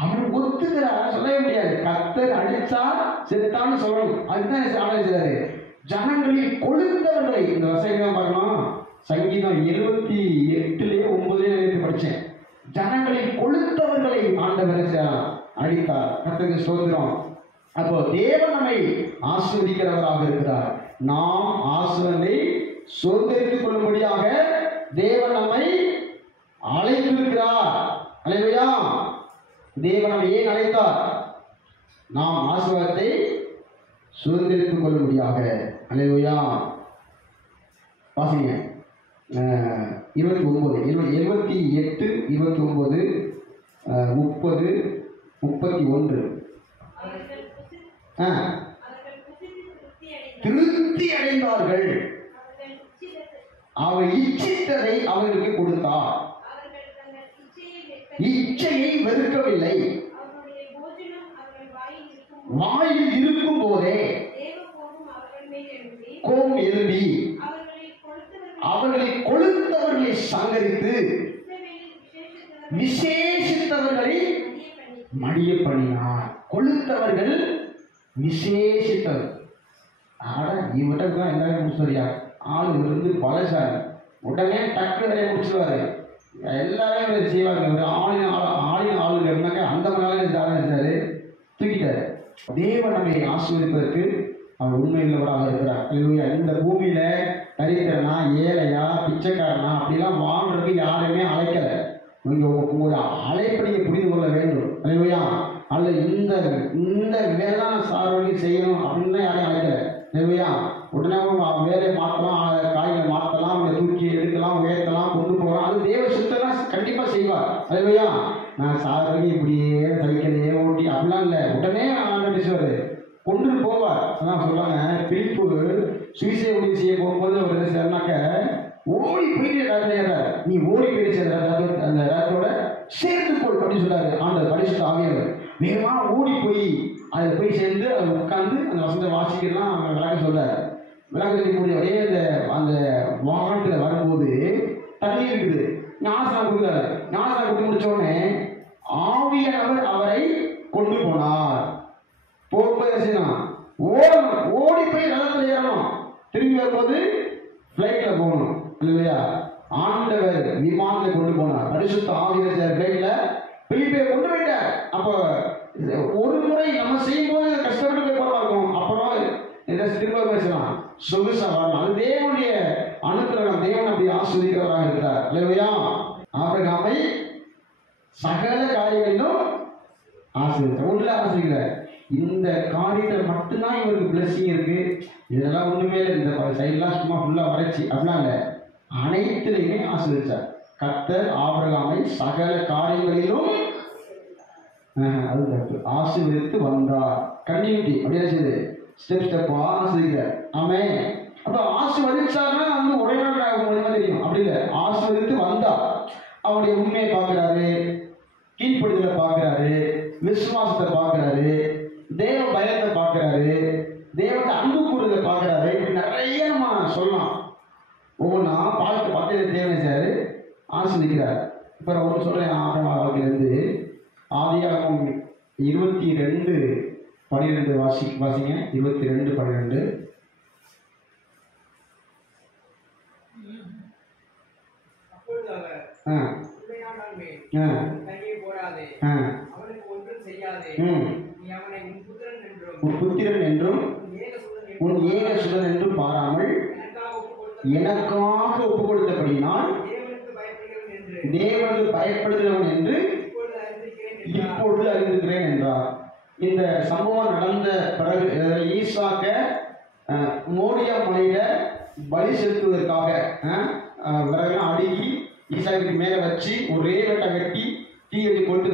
அவன் ஒத்துக்கிறா சொல்லவே முடியாது. கத்தர் அடிச்சா செத்தான்னு சொல்லணும். அதுதான் ஆலோசிச்சாரு. ஜனங்களில் கொழுந்தவர்களை, இந்த வசனம் பார்க்கணும், சங்கீதம் 78:9 படித்தேன். ஜனங்களில் கொழுந்தவர்களை ஆண்டவர் அடித்தார். கர்த்தருக்கு ஸ்தோத்திரம். அப்போ தேவன் நம்மை ஆசீர்வதிக்கிறவராக இருக்கிறார். நாம் ஆசீர்வாதத்தை சுதந்திரித்துக் கொள்ளும்படியாக தேவன் நம்மை அழைத்திருக்கிறார். அல்லேலூயா. தேவன் நம்மை ஏன் அழைத்தார்? நாம் ஆசீர்வாதத்தை சுதந்திரித்துக் கொள்ளும்படியாக. அல்லேலூயா. வாசிங்க 29, 78, 29, 30, 31. திருப்தி அடைந்தார்கள். அவர் இச்சித்ததை அவர்களுக்கு கொடுத்தார். இச்சையை வெறுக்கவில்லை. வாயில் இருக்கும் போதே கோபம் எழும்பி அவர்களை கொழுத்தவர்களை சங்கரித்து விசேஷித்தவர்களை மடிய பண்ணினார். கொழுத்தவர்கள் விசேஷித்தவர். இவர்கிட்ட எல்லாரும் முடிச்சுறியா, ஆளு இருந்து பலசாரி, உடனே டக்கு வேலையை முடிச்சுவாரு. எல்லாரையும் செய்வாங்க. ஆளின் ஆளுங்க இருந்தாங்க, அந்த மாதிரி சாதிச்சாரு, தூக்கிட்டாரு. தேவன் நம்மை ஆசீர்வதிப்பதற்கு அவர் உண்மையுள்ளவராக இருக்கிறார். இந்த பூமியில தரித்திரனா, ஏழையா, பிச்சைக்காரனா அப்படிலாம் வாழ்றதுக்கு யாருமே அழைக்கல. நீங்க உங்களுடைய அழைப்பை நீங்க புரிந்து கொள்ள வேண்டும். அல்லேலூயா. அல்ல இந்த வேலை தான் சார்வழி செய்யணும் அப்படின்னு யாரையும் அழைக்கல. அல்லேலூயா. உடனே வேலையை மாற்றலாம், காய்களை மாற்றலாம், தூக்கி எடுக்கலாம், உயர்த்தலாம், கொண்டு போகலாம். அது தேவ சுத்தம் கண்டிப்பாக செய்வார். அல்லேலூயா. நான் சார்வழி இப்படியே சைக்கிளையே ஓட்டி அப்படிலாம் இல்லை, உடனே பேசுவார், கொண்டு போவார். அதான் சொல்லுவாங்க, பிலிப்பு சுவிசை உதவி செய்ய போகும்போது அவர் என்ன செய்யறாருனாக்க, ஓடி போயிட்டு ரதத்தில் ஏறாரு. நீ ஓடி போயிட்டு அந்த ரதத்தோட சேர்த்துக்கொள் அப்படின்னு சொல்றாரு ஆண்டவர், பரிசுத்த ஆவியானவர். வேகமாக ஓடி போய் அதில் போய் சேர்ந்து அதில் உட்காந்து அந்த வசந்த வாசிக்கலாம் விளக்க சொல்றாரு. விளக்க சொல்லக்கூடிய ஒரே அந்த வாகனத்தில் வரும்போது தண்ணி இருக்குது. ஞானஸ்நானம் கொடுக்குறாரு. ஞானஸ்நானம் கொடுத்து முடிச்ச உடனே ஆவியானவர் அவரை கொண்டு போனார். போகும்போது செய்யணும், ஓடணும், ஓடி போய் ரதத்தில் ஏறணும், திரும்பி வரும்போது ஃப்ளைட்ல போகணும். இல்லையா? ஆண்டவர் விமானத்தை கொண்டு போனார். பரிசுத்த ஆவியானவர் ஃப்ளைட்ல பிலிப்பை கொண்டு போயிட்டார். அப்போ ஒரு முறை நம்ம செய்யும் போது கஷ்டப்பட்டு போய் போறா இருக்கும், அப்புறம் திரும்ப பேசலாம், சொகுசா வரணும். அது தேவனுடைய அனுக்கிரகம். தேவன் அப்படி ஆஸ்வதிக்கிறவராக இருக்கிறார். இல்லையா? ஆபிரகாமை சகல காரியங்களிலும் ஆசீர்வதித்தார். உள்ள ஆசீர்வதிக்கிறார். இந்த காரியத்தில் மட்டும்தான் இவருக்கு பிளஸிங் இருக்கு. இதெல்லாம் ஒண்ணுமே இல்லை, இந்த சைட்லாம் சும்மா ஃபுல்லா வரைச்சி அப்படிலாம் இல்லை, அனைத்திலையுமே ஆசீர்வதிச்சார். கர்த்தர் ஆபிரகாமை சகல காரியங்களிலும் ஆசீர்வதித்து வந்தார். கண்டினியூட்டி அப்படியே செய்து ஸ்டெப் ஸ்டெப்பா ஆசீர்வதிக்கிறார். ஆமென். அப்போ ஆசீர்வதிச்சார்னா வந்து ஒரே நாள் தெரியும், அப்படி இல்லை, ஆசீர்வதித்து வந்தார். அவருடைய உண்மையை பார்க்கிறாரு, கீழ்ப்படுதலை பார்க்கிறாரு, விசுவாசத்தை பார்க்கிறாரு, தேவ பயத்தை பார்க்கிறாரு, தேவத்தை அன்பு கூறுறதை பார்க்கிறாரு. இப்படி நிறைய நம்ம சொல்லலாம். ஒவ்வொன்றா பார்த்து தேவனை சார் ஆசிர்வதிக்கிறார். இப்போ நான் ஒன்று சொல்கிறேன். ஆரம்ப வாழ்க்கையிலேருந்து ஆதியாகமம் 22:12 வாசிங்க. 22:12. உன் புத்திரன் என்றும் உன் ஏக சுதன் என்றும் பாராமல் எனக்காக ஒப்பு கொடுத்தபடினால் தேவனுக்கு பயப்படுகிறவன் என்று இப்பொழுது அறிந்திருக்கிறேன் என்றார். இந்த சம்பவம் நடந்த பிறகு ஈசாக்க மோரியா மலையில பலி செலுத்துவதற்காக விறகெல்லாம் அடுக்கி ஈசாக்கு மேலே வச்சு ஒரே வெட்டை வெட்டி தீ வச்சு கொண்டு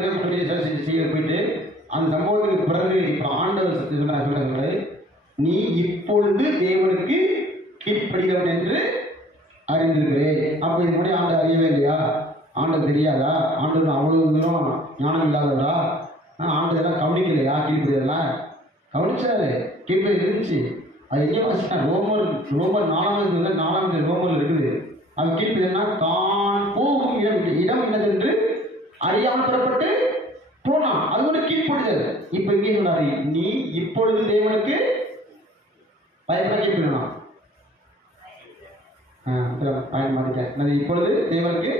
செய்ய போயிட்டு அந்த சம்பவத்துக்கு பிறகு இப்போ ஆண்டவர் சொல்றாங்க, நீ இப்பொழுது தேவனுக்கு கீழ்ப்படுகிறவன் என்று அறிந்திருக்கிறேன். அப்போ இது முன்னாடி ஆண்டவர் அறியவே இல்லையா? ஆண்டவர் தெரியாதா? ஆண்டவர் அவ்வளவு தூரம் ஞானம் இல்லாதவரா? ஆண்டதெல்லாம் கவனிக்கலையா? கீழ்ப்படியெல்லாம் கவனிச்சாரு. கீழ்ப்படி இருந்துச்சு. அது எங்கே வாசிச்சா ரோமர் 4 ரோமர் இருக்குது. அது கீழ்ப்படினா தான் போகும் இடம் என்னதென்று அறியாமல் புறப்பட்டு போனான். அது ஒரு கீழ்ப்படுதல். இப்போ இங்கே சொன்னாரு, நீ இப்பொழுது தேவனுக்கு பயப்பட கீழ்ப்படணும். பயன் மாட்டேன். இப்பொழுது தேவனுக்கு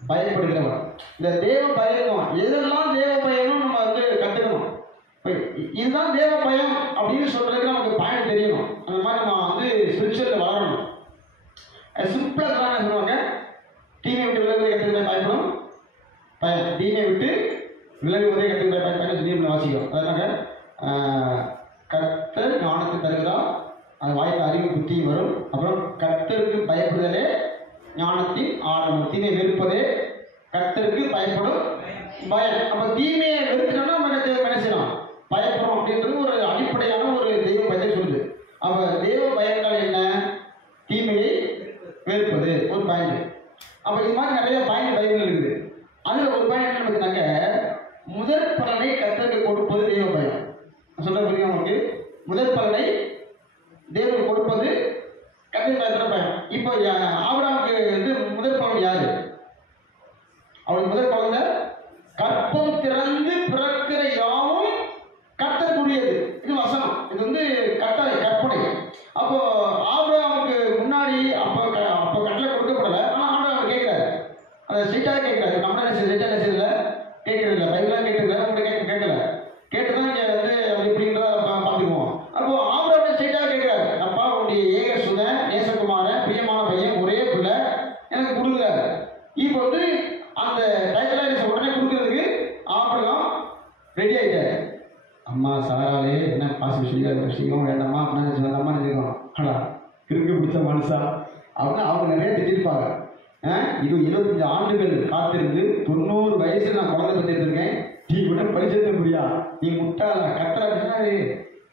பயப்படுகிறவன். இந்த தேவ பயம் எதெல்லாம் தேவ பயனும் நம்ம வந்து கற்றுக்கணும். இதுதான் தேவ பயம் அப்படின்னு சொல்றதுக்கு நமக்கு பயன் தெரியணும். அந்த மாதிரி நம்ம வந்து ஸ்பிரிச்சுவலில் வளரணும். சிம்பிளாக என்ன சொல்லுவாங்க, தீமை விட்டு விலகுவதை கற்றுக்கிட்ட பயப்படும் பயம், தீமை விட்டு விலகுவதை கற்றுக்கிட்ட பயன் சொல்லி வாசிக்கிறோம். அதனால கர்த்தர் ஞானத்தை தருகிறா, அது வாய்ப்பு அறிவு புத்தியும் வரும். அப்புறம் கர்த்தருக்கு பயப்படுதலே ஞானத்தின் ஆரம்பம். தீமையை வெறுப்பதே கர்த்தருக்கு பயப்படும் பயம். அப்போ தீமையை வெறுக்கணும்னா நம்ம என்ன செய்யணும்? பயப்படும் அப்படின்றது ஒரு அடிப்படையான ஒரு தெய்வ பயத்தை சொல்லுது. அப்போ தெய்வ பயங்கள் என்ன? தீமையை வெறுப்பது ஒரு பாயிண்ட். அப்போ இது மாதிரி நிறைய பயங்கள் இருக்குது. அதில் ஒரு பாயிண்ட் என்ன இருக்குனாக்க, முதற் பலனை கர்த்தருக்கு கொடுப்பது தெய்வ பயம். சொல்ல புரியும் உங்களுக்கு? முதற் பலனை தேவனுக்கு கொடுப்பது கர்த்தருக்கு பயம். இப்போ ஆபிரகாமுக்கு வந்து முதற் பலன் யாரு? அவனுக்கு முதற் குழந்தை கற்பம் திறந்து பிறக்கிற யாவும் கர்த்தருக்குரியது. இது வசனம். இது வந்து கற்பனை. அப்போ ஆபிரகாமுக்கு முன்னாடி அப்போ கட்டளை கொடுக்கப்படலை. ஆனால் ஆபிரகாம் கேட்கிறாரு, அதை ஸ்ட்ரெயிட்டாக கேட்கிறாரு. நம்ம ஸ்ட்ரெயிட்டாக செய்யல, கேட்கறதில்ல. பைபிளாக கேட்கறதில்ல, உங்கள்கிட்ட கேட்கல. கேட்டுதான் இங்கே வந்து அது எப்படின்றத பார்த்துக்குவோம். அப்போ ஆபிரகாம் ஸ்ட்ரெயிட்டாக கேட்கிறாரு, அப்பா உன்னுடைய ஏக சுத நேசகுமார பிரியமான பையன் ஒரே பிள்ளை எனக்கு கொடுக்குறாரு. இப்போ வந்து அந்த டைட்டில் உடனே கொடுக்கறதுக்கு ஆபிரகாம் ரெடி ஆகிட்டாரு. அம்மா சாராலே என்ன பாசி விஷயம் வேண்டாமா அப்படின்னு வேண்டாமா நினைக்கிறோம். ஆனால் கிறுக்கு பிடிச்ச மனுஷா அப்படின்னு அவங்க நிறைய திட்டிருப்பாங்க. இது 75 ஆண்டுகள் காத்திருந்து 90 வயசுல நான் குழந்தை பற்றிருக்கேன், நீ கூட படிச்சிருக்க முடியா, நீ முட்டாள கத்தரை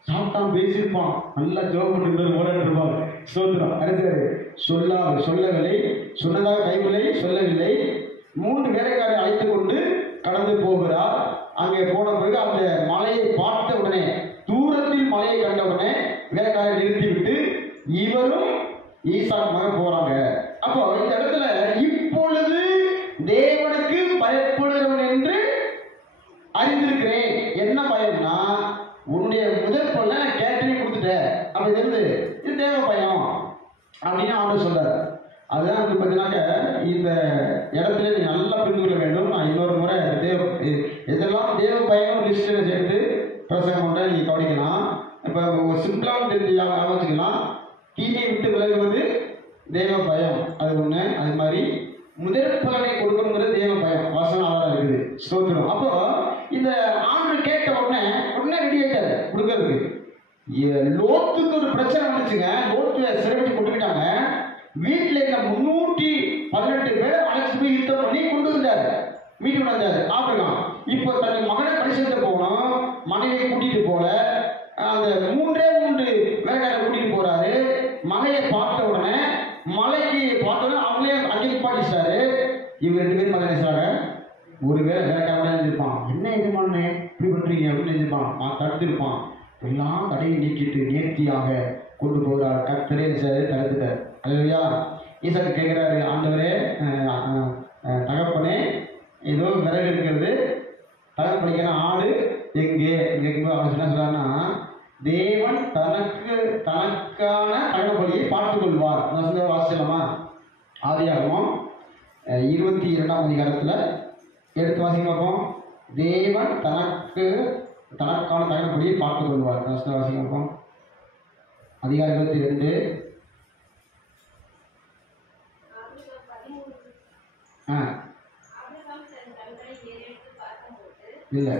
சாப்பிட்டான் பேசியிருப்பான், நல்லா ஜோப் பண்ணிருந்தது ஓடிருப்பாங்க. சோதனம் அரசாரு சொல்லவில்லை, சொன்னதாக கைவில்லை, சொல்லவில்லை. 3 வேலைக்காரை அழைத்து கொண்டு கடந்து போகிறார். அங்கே போன பிறகு அந்த மலையை பார்த்த உடனே, தூரத்தில் மலையை கண்ட உடனே வேலைக்காரை நிறுத்திவிட்டு இவரும் ஈசாக் மகன் போறாங்க. அப்போ இந்த இடத்துல இப்பொழுது தேவனுக்கு பயப்படுகிறவன் என்று அறிந்திருக்கிறேன். என்ன பயம்னா, உன்னுடைய முதற் பலனை கேட்டரிங் கொடுத்துட்டேன். அப்படி இருந்து இது தேவ பயம் அப்படின்னு ஆண்டு சொல்றாரு. அதுதான் வந்து பார்த்தீங்கன்னாக்க இந்த இடத்துல நீ நல்லா புரிந்து கொள்ள வேண்டும். நான் இன்னொரு முறை இதெல்லாம் தேவ பயம் லிஸ்ட்டில் சேர்த்து பிரசங்கம் பண்ண நீங்கள் கவனிக்கலாம். இப்போ சிம்பிளாக தெரிஞ்சு ஆலோசிக்கலாம். தீமையை விட்டு விலகுவது தேவ பயம், அது ஒன்று. அது மாதிரி முதற் பலனை கொடுக்கணுங்கிறது தேவ பயம், வசனம் ஆதாரம் இருக்குது. ஸ்தோத்திரம். அப்போ இந்த ஆண்டு கேட்ட உடனே ரெடி ஆகிட்டாரு கொடுக்கறதுக்கு. லோத்துக்கு ஒரு பிரச்சனை வந்துச்சுங்க. லோத்து சிறைப்பட்டு கொண்டுக்கிட்டாங்க. வீட்டில் இருந்த 318 பேரை அழைச்சிட்டு போய் யுத்தம் பண்ணி கொண்டு வந்தாரு, மீட்டு வந்தாரு ஆபிரகாம். இப்போ தன் மகனை பரிசீலித்து போகணும், மனைவியை கூட்டிட்டு போல, அந்த 3 வேலைக்காரரை கூட்டிட்டு போறாரு. மலையை பார்த்த உடனே அவங்களே அங்கே பாடிச்சாரு. இவங்க 2 பேரும் மகனேசாக ஒரு வேலை வேலைக்காரன் இருப்பான். என்ன இது பண்ணே இப்படி பண்றீங்க அப்படின்னு செஞ்சிருப்பான், தடுத்திருப்பான். எல்லாம் தடையை நீக்கிட்டு நேர்த்தியாக கொண்டு போகிறார். கர்த்தரே தடுத்துட்டார். அல்லையா? ஈசாக்கு கேட்குறாரு, ஆண்டவரே, தகப்பனே, ஏதோ விறகு இருக்கிறது, தகப்பனிக்கிற ஆடு எங்கே கேட்கும்போது அவர் என்ன சொல்றாருன்னா, தேவன் தனக்கான தகப்பலியை பார்த்துக் கொள்வார். வாசிக்கலாமா? ஆதியாகமம் 22ஆம் அதிகாரத்தில் எடுத்து வாசிக்க பார்ப்போம். தேவன் தனக்கான தகப்பலியை பார்த்துக் கொள்வார். வாசிக்க பார்ப்போம். அதிகாரம் 22. இல்லை,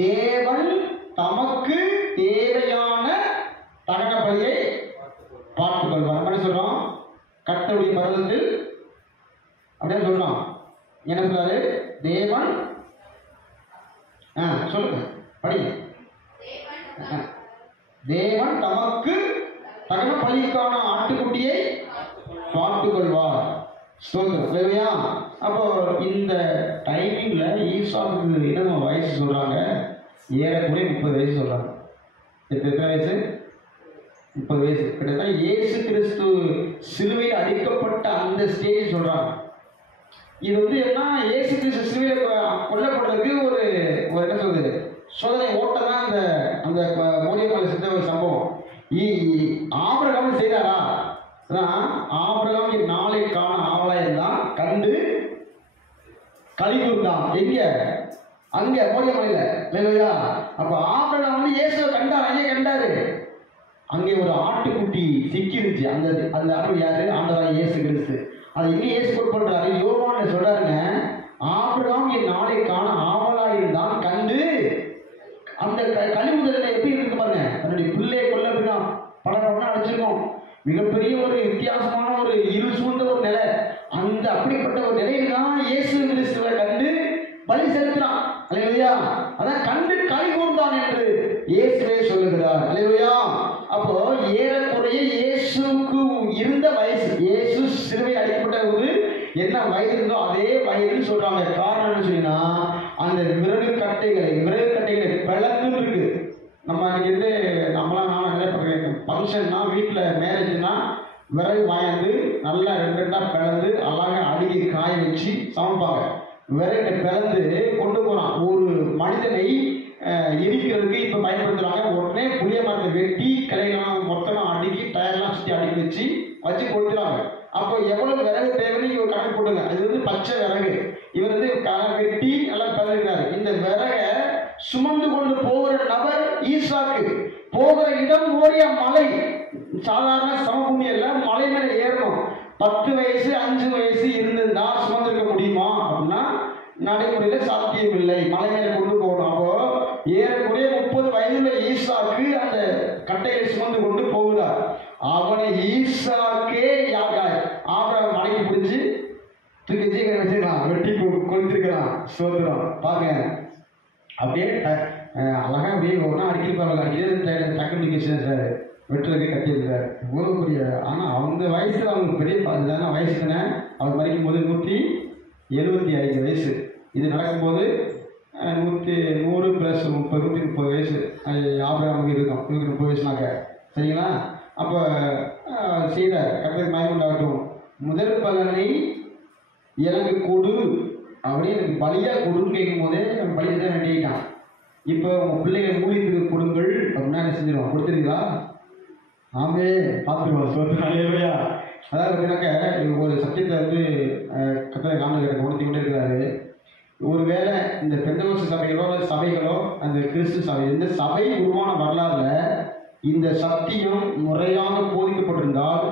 தேவன் தமக்கு தேவையான தகன பலியை பார்த்துக் கொள்வார். என்ன சொல்றோம்? கர்த்தருடைய பர்வதத்தில் அப்படின்னு சொல்றோம். என்ன சொல்றாரு? தேவன் சொல்லுங்க, படிங்க. தேவன் தமக்கு தகன பலிக்கான ஆட்டுக்குட்டியை பார்த்துக் கொள்வார். ஸ்தோத்திரம். அப்போ இந்த டைமிங்ல ஈசாக்கு என்ன வயசு சொல்றாங்க? ஏறக்குறைய 30 வயசு சொல்றாங்க. எத்தனை வயசு? 30 வயசு. கிட்டத்தட்ட இயேசு கிறிஸ்து சிலுவையில் அடிக்கப்பட்ட அந்த ஸ்டேஜ் சொல்றாங்க. இது என்ன, இயேசு கிறிஸ்து சிலுவையில் கொல்லப்படுறதுக்கு ஒரு என்ன சொல்றது, சோதனை ஓட்டம் தான் அந்த மோதியமலை செஞ்ச ஒரு சம்பவம். ஆபிரகாம் செய்தாரா? ஆபிரகாம் நாளைக்கான ஆவலாயம் கண்டு கலிகூர்ந்தான். எங்க? அங்க மோதியமலையில. இல்லையா? அப்ப ஆபிரகாம் இயேசுவை கண்டார். அங்கே கண்டாரு. அங்கே ஒரு ஆட்டுக்குட்டி சிக்கிருச்சு. அந்த ஆடு யாரு? ஆண்டவராகிய இயேசு கிறிஸ்து. அது எங்க இயேசு கொடுப்படுறாரு? யோவான் சொல்றாருங்க, ஆபிரகாம் நாளைக்கான ஆவலாயிருந்தான் கண்டு அந்த கழிவுதலை எப்படி இருக்கு பாருங்க. தன்னுடைய பிள்ளையை கொல்ல படம் அடிச்சிருக்கோம். மிகப்பெரிய ஒரு வித்தியாசமான ஒரு இருள் சூழ்ந்த ஒரு நிலை. அந்த அப்படிப்பட்ட ஒரு நிலையில தான் இயேசு கிறிஸ்துவை கண்டு பலி செலுத்தினான். அல்லேலூயா. அதான் கண்டு களி கூர்ந்தான் என்று இயேசுவே சொல்லுகிறார். அல்லேலூயா. அப்போ ஏறக்குறைய இயேசுக்கு இருந்த வயசு, இயேசு சிலுவை அடிக்கப்பட்ட போது என்ன வயது இருந்தோ அதே வயதுன்னு சொல்றாங்க. காரணம் என்ன சொன்னா, அந்த விறகு கட்டைகளை பிளந்து இருக்கு. நம்ம அன்னைக்கு நம்மளாம் நான் நிறைய ஃபங்க்ஷன்னா, வீட்டில் மேரேஜ்னா விறகு வாங்கி நல்லா 2 பிளந்து அழகாக அடுக்கி காய வச்சு சமைப்பாங்க. விறகை பிளந்து கொண்டு போகிறான். ஒரு மனிதனை எரிக்கிறதுக்கு இப்போ பயன்படுத்துகிறாங்க. உடனே புளிய மரத்தை வெட்டி கரையெல்லாம் மொத்தமாக அடுக்கி டயர்லாம் சுற்றி அடுக்கி வச்சு கொடுத்துறாங்க. அப்போ எவ்வளவு விறகு தேவைன்னு இவர் கணக்கு போட்டுங்க. அது பச்சை விறகு. இவர் வெட்டி நல்லா பிளந்துருக்காரு. இந்த விறகை சுமந்து கொண்டு போகிற நபர் ஈசாக்கு. போகிற இடம் ஓடிய மலை, சாதாரண சமபூமி அல்ல, மலை மேல ஏறணும். 10 வயசு 5 வயசு இருந்திருந்தா சுமந்திருக்க முடியுமா அப்படின்னா நடைமுறையில சாத்தியம் இல்லை. மலை மேல கொண்டு போகணும். அப்போ ஏறக்குறைய 30 வயதுல ஈசாக்கு அந்த கட்டையை சுமந்து கொண்டு போகிறார். அவனை ஈசாக்கே ஆபிரகாம் மலைக்கு பிடிச்சி தூக்கி வச்சிருக்கான், வெட்டி கொடுத்துருக்கிறான். சோதரம் பாருங்க. அப்படியே அழகா அப்படியே ஒன்றா அடிக்கடி டக்குனு சார் வெட்டுறதுக்கு கட்டியிருக்காரு. இவ்வளோ பெரிய. ஆனால் அவங்க வயசில் அவங்க பெரிய தானே வயசு தானே. அவர் மறிக்கும் போது 175 வயசு. இது நடக்கும்போது 100 + 30 130 வயசு ஆபிரகாமுக்கு இருக்கும். 30 வயசுனாக்க சரிங்களா? அப்போ செய்தார். கட்டத்துக்கு மயமுண்டாகட்டும், முதல் பலனை எனக்கு கொடு அப்படின்னு எனக்கு பலியாக கொடுன்னு கேட்கும் போதே நம்ம பலியை தான் வேண்டிக்கிட்டான். இப்போ உங்கள் பிள்ளைகள் ஊழியத்துக்கு கொடுங்கள் அப்படின்னா என்ன செஞ்சிடும்? கொடுத்துருங்களா? ஆமே பார்த்துருவோம். சொல்லுங்க. அதாவது பார்த்தீங்கன்னாக்க ஒரு சத்தியத்தை கத்தனை காணொலிகளை உணர்த்தி கொண்டே இருக்கிறாரு. ஒருவேளை இந்த பெந்தகோஸ்து சபைகளோ அந்த கிறிஸ்து சபை, இந்த சபை உருவான வரலாறுல இந்த சத்தியம் முறையாக போதிக்கப்பட்டிருந்தால்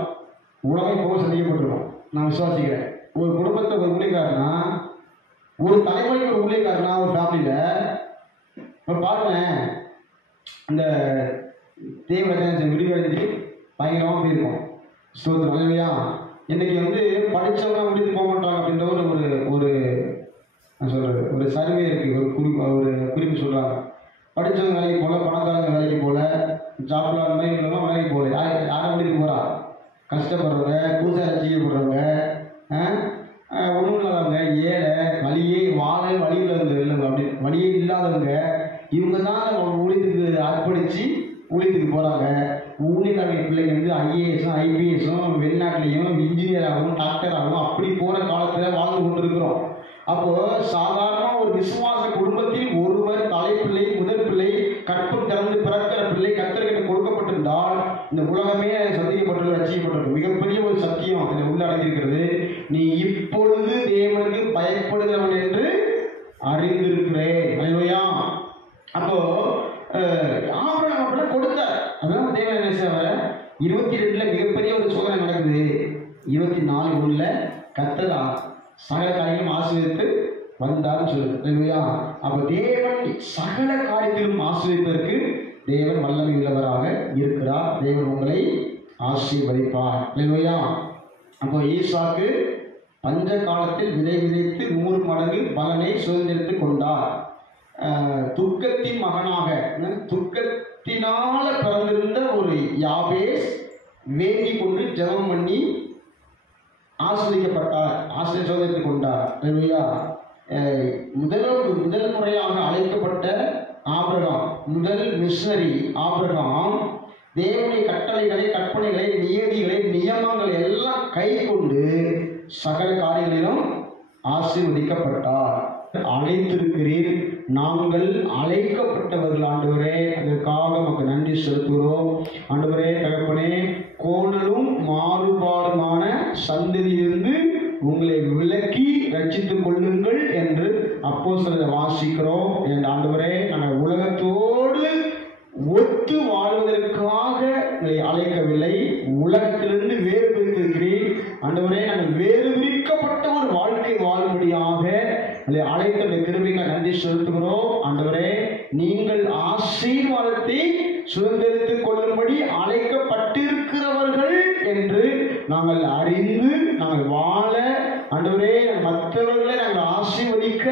உலகம் போக சந்திக்கப்பட்டிருக்கும். நான் விசுவாசிக்கிறேன். ஒரு குடும்பத்தை ஒரு ஊழியக்காரனா, ஒரு தலைமுறைக்கு ஒரு ஊழியக்காரனா, ஒரு ஃபேமிலியில் இப்போ பாருங்க, இந்த தேவராஜன் விரிவடைஞ்சு பயங்கரமாக போயிருக்கோம். ஸ்தோத்திரம் இல்லையா? இன்னைக்கு படித்தவங்க முடித்து போக மாட்டாங்க அப்படின்ற ஒரு நான் சொல்கிறது ஒரு சர்வே இருக்குது. ஒரு குறிப்பு சொல்கிறாங்க. படித்தவங்க வேலைக்கு போகல, பணக்காரங்க வேலைக்கு போகல, ஜாப்ல அந்த மாதிரி உள்ளவங்க வேலைக்கு போகல. யாரும் முடித்து போகிறா? கஷ்டப்படுறவங்க, பூசாரி செய்யப்படுறவங்க, ஒன்றும் இல்லாதவங்க, ஏழை, வழியே வழியில் இருந்தவங்க, அப்படி வழியே இல்லாதவங்க, இவங்க தான் ஊழியத்துக்கு அர்ப்பணித்து ஊழியத்துக்கு போகிறாங்க. ஊழியக்காரங்க பிள்ளைங்க வந்து ஐஏஎஸும் ஐபிஎஸும் வெளிநாட்டிலையும் இன்ஜினியராகவும் டாக்டராகவும் அப்படி போகிற காலத்தில் வாழ்ந்து கொண்டிருக்கிறோம். அப்போது சாதாரண ஒரு விசுவாச குடும்பத்தில் ஒருவர் தலைப்பிள்ளை, முதல் பிள்ளை, கற்பம் திறந்து பிறக்கிற பிள்ளை கர்த்தருக்கு கொடுக்கப்பட்டிருந்தால் இந்த உலகமே சந்திக்கப்பட்டு ரட்சிக்கப்பட்டிருக்கும். மிகப்பெரிய ஒரு சத்தியம் அதில் உள்ளடங்கியிருக்கிறது. நீ இப்பொழுது தேவனுக்கு பயப்படுகிறவன் என்று அறிந்திருக்கிறேன். அல்லேலூயா. அப்போ ஆபிரகாம் அப்படின்னா கொடுத்தார். அதான் தேவன் என்ன செய்வார், 22 மிகப்பெரிய ஒரு சோதனை நடக்குது. 24 கர்த்தர் சகல காரியங்களும் ஆசீர்வதித்து வந்தார்னு சொல்லுது. அல்லேலூயா. அப்போ தேவன் சகல காரியத்திலும் ஆசீர்வதிப்பதற்கு தேவன் வல்லமை உள்ளவராக இருக்கிறார். தேவன் உங்களை ஆசீர்வதிப்பார். அல்லேலூயா. அப்போ ஈசாக்கு பஞ்ச காலத்தில் விதை விதைத்து 100 மடங்கு பலனை சுதந்திரித்து கொண்டார். துக்கத்தின் மகனாக, துக்கத்தினால பிறந்திருந்த ஒரு யாபேஸ் வேண்டிக் கொண்டு ஜெபம் பண்ணி ஆஸ்வதிக்கப்பட்டார், சுதந்திரித்து கொண்டார். அல்லேலூயா. முதல் முறையாக அழைக்கப்பட்ட ஆபிரகாம், முதல் மிஷனரி ஆபிரகாம் தேவனுடைய கட்டளைகளை, கற்பனைகளை, நியதிகளை, நியமங்களை எல்லாம் கை கொண்டு சகல காரியங்களிலும் ஆசீர்வதிக்கப்பட்டார். அழைத்திருக்கிறீர், நாங்கள் அழைக்கப்பட்டவர்கள் ஆண்டவரே, அதற்காக நமக்கு நன்றி செலுத்துகிறோம். ஆண்டவரே, தகப்பனே, கோணலும் மாறுபாடுமான சந்ததியிலிருந்து உங்களை விலக்கி ரட்சித்துக் கொள்ளுங்கள் என்று அப்போஸ்தலரை வாசிக்கிறோம். என் ஆண்டவரே, நாங்கள் உலகத்தோடு ஒத்து வாழ்வதற்காக உங்களை அழைக்கவில்லை, உலகத்திலிருந்து வேறு பிரித்திருக்கிறீர். ஆண்டவரே, நாங்கள் வேறு பிரிக்கப்பட்ட ஒரு வாழ்க்கை வாழும்படியாக உங்களை அழைத்த கிருபைக்கு நன்றி செலுத்துகிறோம். ஆண்டவரே, நீங்கள் ஆசீர்வாதத்தை சுதந்திரித்துக் கொள்ளும்படி அழைக்கப்பட்டிருக்கிறவர்கள் என்று நாங்கள் அறிந்து நாங்கள் வாழ, ஆண்டவரே, மற்றவர்களை நாங்கள் ஆசீர்வதிக்க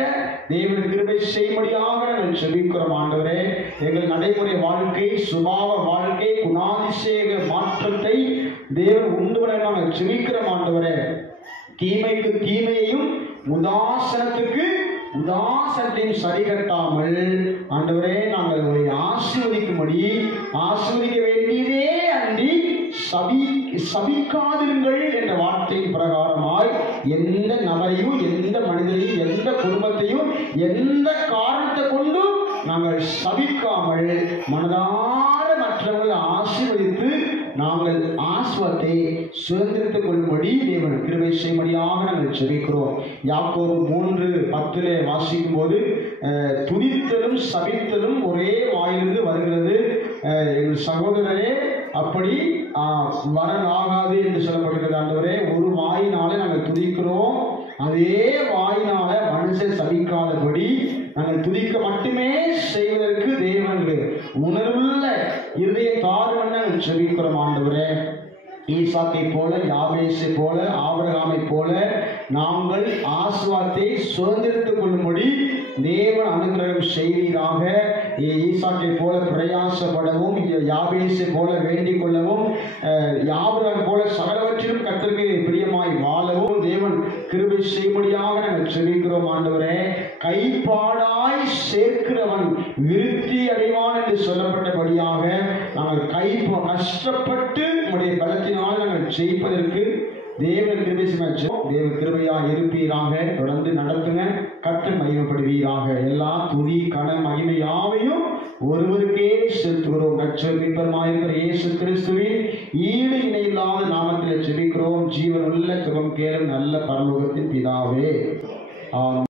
தேவன் கிருபை செய்யும்படியாக நாங்கள் செபிக்கிறோம். ஆண்டவரே, எங்கள் நடைமுறை வாழ்க்கை, சுபாவ வாழ்க்கை, குணாதிசேக மாற்றத்தை தேவன் உண்டு வர நாங்கள் செபிக்கிறோம். ஆண்டவரே, தீமைக்கு தீமையையும் உதாசனத்துக்கு உதாசனத்தையும் சரிகட்டாமல் ஆண்டவரே, நாங்கள் உங்களை ஆசீர்வதிக்கும்படி, ஆசீர்வதிக்க வேண்டியதே அன்றி சபிக்காதிருங்கள் என்ற வார்த்தையின் பிரகாரமாய் எந்த நபரையும், எந்த மனிதரையும், எந்த குடும்பத்தையும் எந்த காரணத்தை கொண்டும் நாங்கள் சபிக்காமல் மனதார மற்றவர்களை ஆசீர்வதித்து நாங்கள் ஆஸ்வாத்தை சுதந்திரித்துக் கொள்ளும்படி தேவன் கிருபை செய்யும்படியாக நாங்கள் செபிக்கிறோம். யாக்கோபு 3:10 வாசிக்கும் போது துதித்தலும் சபித்தலும் ஒரே வாயிலிருந்து வருகிறது, எங்கள் சகோதரரே அப்படி வரலாகாது என்று சொல்லப்படுகிறது. ஆண்டவரே, ஒரு வாயினாலே நாங்கள் துதிக்கிறோம், அதே வாயினால மனுஷன் சபிக்காதபடி நாங்கள் துதிக்க மட்டுமே செய்வதற்கு தேவனுக்கு உணர்வுள்ள இருதய தாருன்னு நாங்கள் செபிக்கிறோம். ஆண்டவரே, ஈசாக்கை போல, யாபேசை போல, ஆபிரகாமை போல நாங்கள் ஆசீர்வாதத்தை சுதந்திரித்துக் கொள்ளும்படி தேவன் அனுகிரகம் செய்வீராக. ஈசாக்கை போல பிரயாசப்படவும், யாபேசை போல வேண்டிக் கொள்ளவும், ஆபிரகாம் போல சகலவற்றிலும் கர்த்தருக்கு பிரியமாய் வாழவும் தேவன் கிருபை செய்யும்படியாக நாங்கள் செபிக்கிறோம். ஆண்டவரே, கைப்பாடாய் சேர்க்கிறவன் விருத்தி அடைவான் என்று சொல்லப்பட்டபடியாக நாங்கள் கஷ்டப்பட்டு உடைய பலத்தினால் நாங்கள் ஜெயிப்பதற்கு தேவன் கிருபை செய்வோம். தேவ கிருபையா இருப்பீராக, தொடர்ந்து நடத்துங்க, கர்த்தர் மகிமைப்படுவீராக. எல்லா துதி கன மகிமை யாவையும் ஒருவருக்கே செலுத்துகிறோம். ரட்சகருமாயிருக்கிற இயேசு கிறிஸ்துவின் ஈடு இணையில்லாத நாமத்தில் ஜெபிக்கிறோம். ஜீவனுள்ள ஜெபம் கேளும் நல்ல பரலோகத்தின் பிதாவே. ஆமென்.